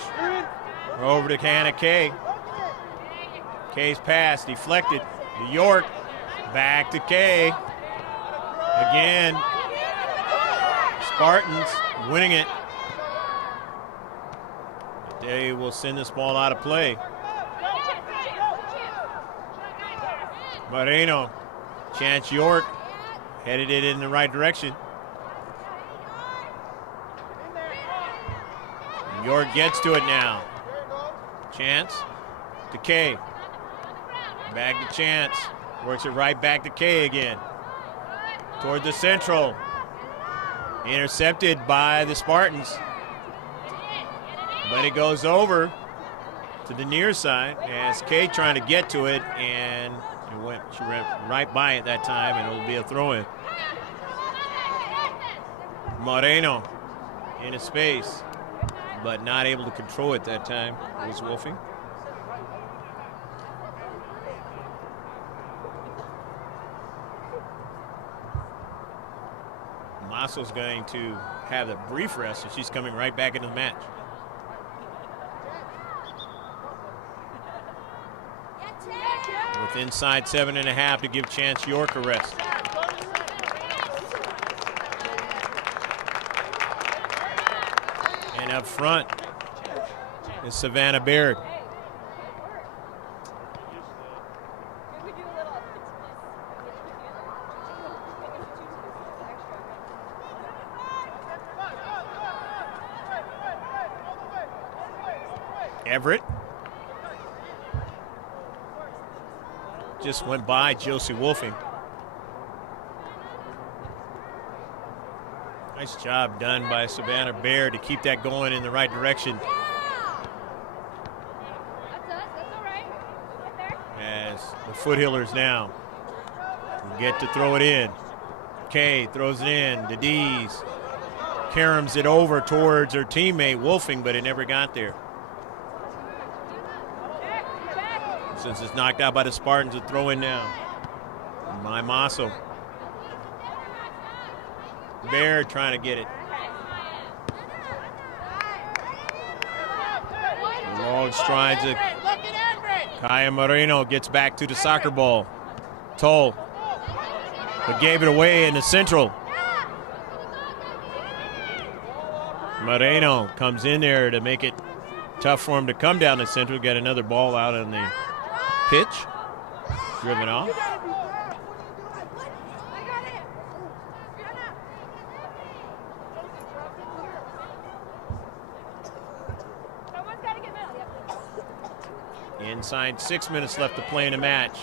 Over to Hannah Kay. Kay's pass deflected to York. Back to Kay. Again. Spartans winning it. They will send this ball out of play. Moreno. Chance York headed it in the right direction. York gets to it now. Chance to K. Back to Chance. Works it right back to K again. Toward the central. Intercepted by the Spartans. But it goes over to the near side as K trying to get to it, and she went right by it that time, and it'll be a throw-in. Moreno in a space, but not able to control it that time. It was wolfing. Masso's going to have a brief rest, so she's coming right back into the match. With inside 7.5 to give Chance York a rest. And up front is Savannah Baird. Everett. Just went by Josie Wolfing. Nice job done by Savannah Baird to keep that going in the right direction. As the Foothillers now get to throw it in. Kay throws it in. The D's caroms it over towards her teammate Wolfing, but it never got there. Since it's knocked out by the Spartans, a throw in now. My Masso. Baird trying to get it. The long strides of Kaya Moreno gets back to the soccer ball. Toll, but gave it away in the central. Moreno comes in there to make it tough for him to come down the central. Get another ball out on the pitch. Driven off. Inside 6 minutes left to play in the match.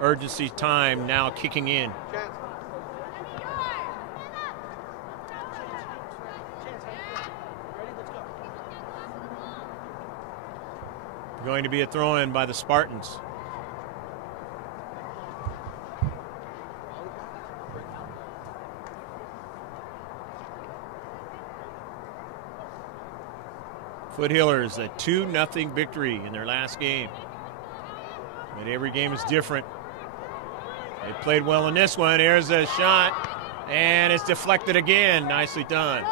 Urgency time now kicking in. Going to be a throw-in by the Spartans. Foothillers a 2-0 victory in their last game. But every game is different. They played well in this one. There's a shot, and it's deflected again. Nicely done.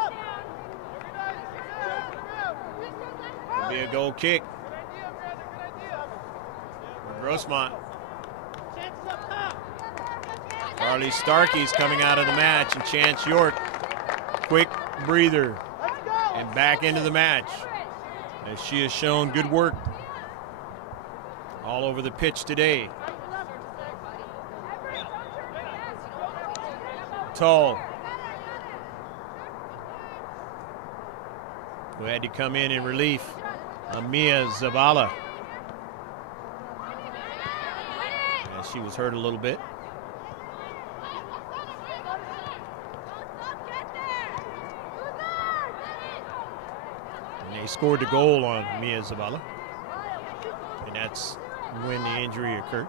It'll be a goal kick for Grossmont. Carly Starkey's coming out of the match, and Chance York, quick breather, and back into the match, as she has shown good work all over the pitch today. Tull, who had to come in relief of Mia Zavala, as she was hurt a little bit. And they scored the goal on Mia Zavala, and that's when the injury occurred.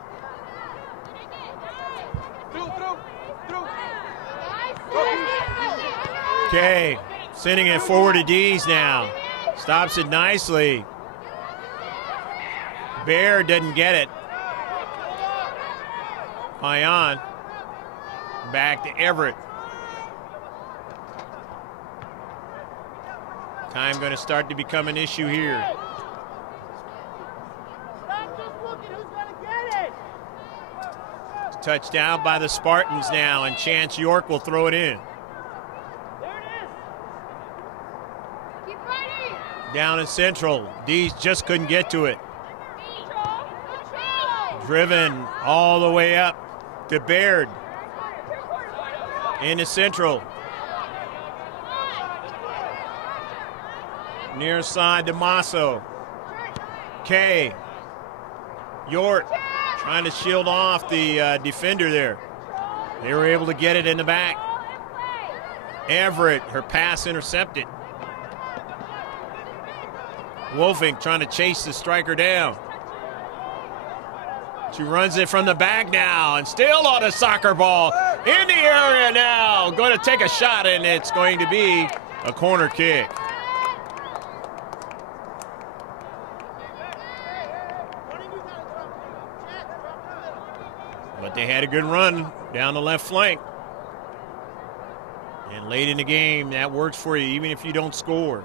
Okay, sending it forward to D's now. Stops it nicely. Bear didn't get it. Payan back to Everett. Time going to start to become an issue here. Touchdown by the Spartans now, and Chance York will throw it in. Down in central, D's just couldn't get to it. Driven all the way up to Baird. Into central. Near side to Masso. Kay. York trying to shield off the defender there. They were able to get it in the back. Everett, her pass intercepted. Wolfing trying to chase the striker down. She runs it from the back now, and still on a soccer ball in the area now. Going to take a shot, and it's going to be a corner kick. But they had a good run down the left flank. And late in the game, that works for you, even if you don't score.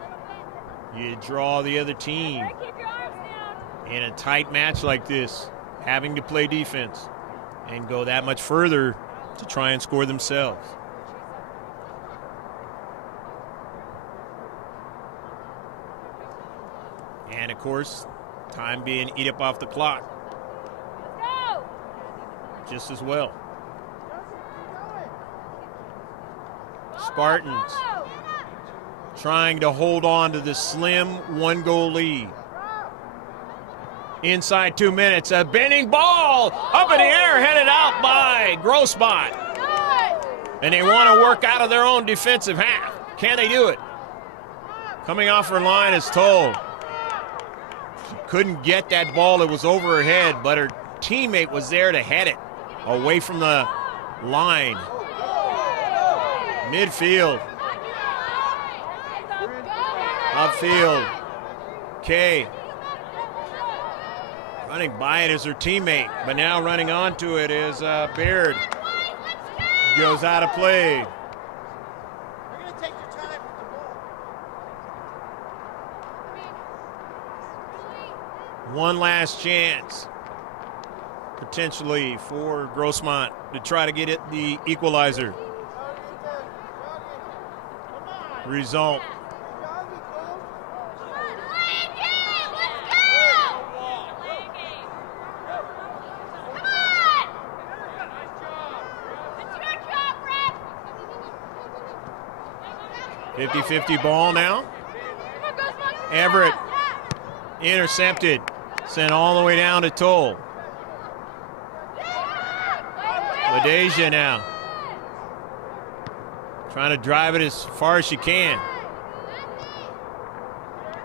You draw the other team in a tight match like this, having to play defense and go that much further to try and score themselves. And of course, time being eat up off the clock just as well. Spartans trying to hold on to the slim 1-goal lead. Inside 2 minutes, a bending ball up in the air, headed out by Grossmont. And they want to work out of their own defensive half. Can they do it? Coming off her line is Toll. She couldn't get that ball. It was over her head, but her teammate was there to head it away from the line. Midfield. Upfield. Kay. Running by it is her teammate, but now running onto it is Beard. Goes out of play. You're going to take your time with the ball. One last chance, potentially, for Grossmont to try to get it the equalizer. Result. 50-50 ball now. Everett intercepted, sent all the way down to Toll. LaDeja now trying to drive it as far as she can.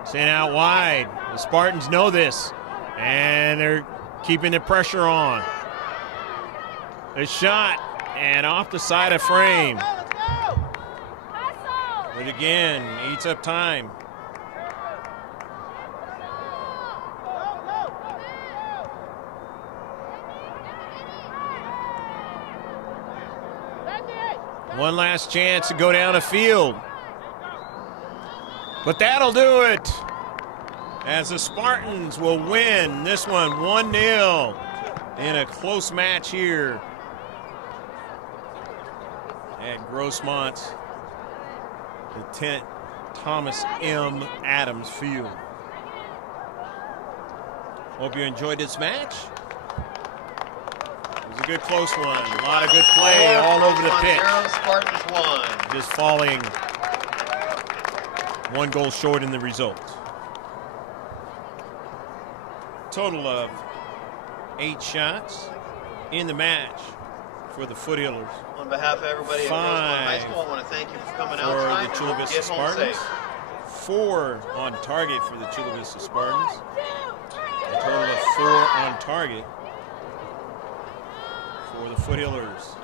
Sent out wide. The Spartans know this, and they're keeping the pressure on. A shot, and off the side of frame. But again, eats up time. One last chance to go down the field. But that'll do it, as the Spartans will win this one 1-0 in a close match here at Grossmont's Lieutenant Thomas M. Adams Field. Hope you enjoyed this match. It was a good close one. A lot of good play all over the pitch. Spartans won. Just falling one goal short in the result. Total of 8 shots in the match for the Foothillers. On behalf of everybody at Grossmont High School, I want to thank you for coming out tonight. For the Chula Vista Spartans. 4 on target for the Chula Vista Spartans. A total of 4 on target for the Foothillers.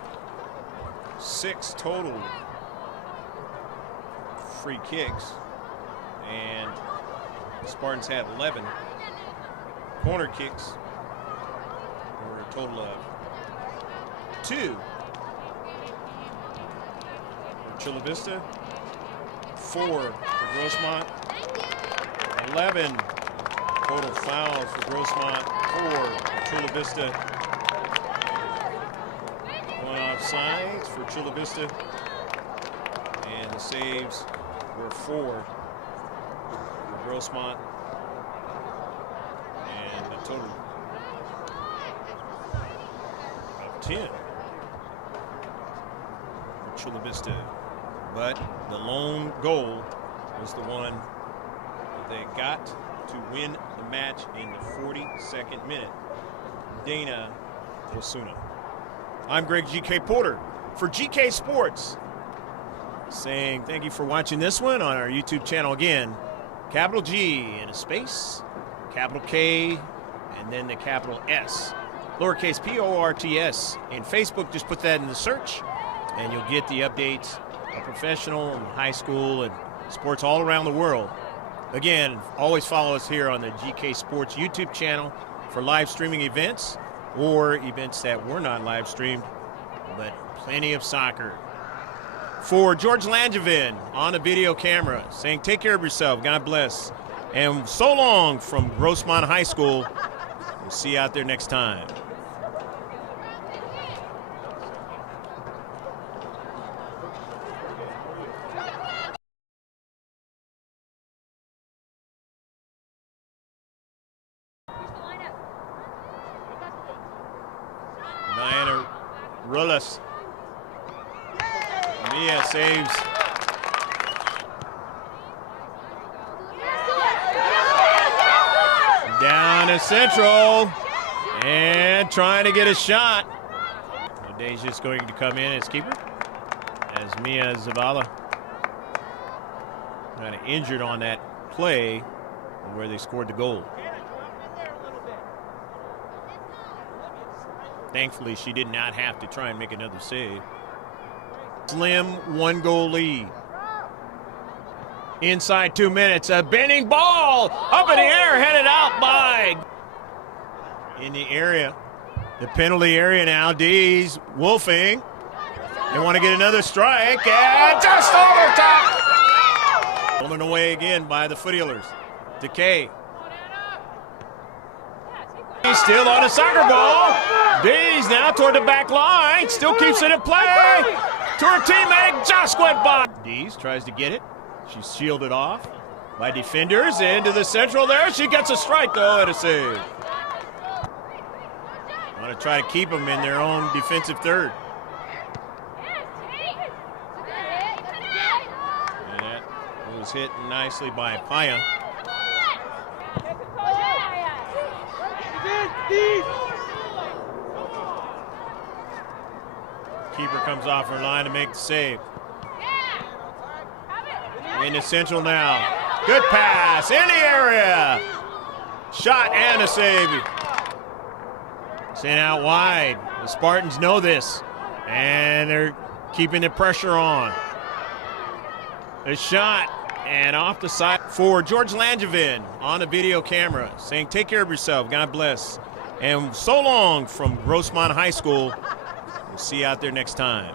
6 total free kicks, and the Spartans had 11 corner kicks for a total of 2 for Chula Vista, 4 for Grossmont, 11 total fouls for Grossmont, 4 for Chula Vista. 1 offsides for Chula Vista, and the saves were 4 for Grossmont, and a total of 10 for Chula Vista. But the lone goal was the one that they got to win the match in the 42nd minute. Dana Osuna. I'm Greg G.K. Porter for GK Sports, saying thank you for watching this one on our YouTube channel. Again, capital G in a space, capital K, and then the capital S, lowercase P-O-R-T-S. In Facebook, just put that in the search, and you'll get the updates of professional and high school and sports all around the world. Again, always follow us here on the GK Sports YouTube channel for live streaming events or events that were not live streamed, but plenty of soccer. For George Langevin on the video camera, saying take care of yourself, God bless, and so long from Grossmont High School. We'll see you out there next time. Diana Rullis. Mia saves. Down a central and trying to get a shot. Deja's going to come in as keeper, as Mia Zavala kind of injured on that play where they scored the goal. Thankfully, she did not have to try and make another save. Slim 1-goal lead. Inside 2 minutes, a bending ball up in the air, headed out by in the area. The penalty area now. D's wolfing. They want to get another strike, and just over top. Stolen away again by the Foothillers. Decay. He's still on a soccer ball. D's now toward the back line. Still keeps it in play. To her teammate, just went by. D's tries to get it. She's shielded off by defenders. Into the central there. She gets a strike, though, and a save. Want to try to keep them in their own defensive third. And that was hit nicely by Paya. Keeper comes off her line to make the save. In the central now. Good pass in the area. Shot and a save. Sent out wide. The Spartans know this, and they're keeping the pressure on. A shot and off the side for George Langevin on the video camera, saying, "Take care of yourself. God bless." And so long from Grossmont High School. We'll see you out there next time.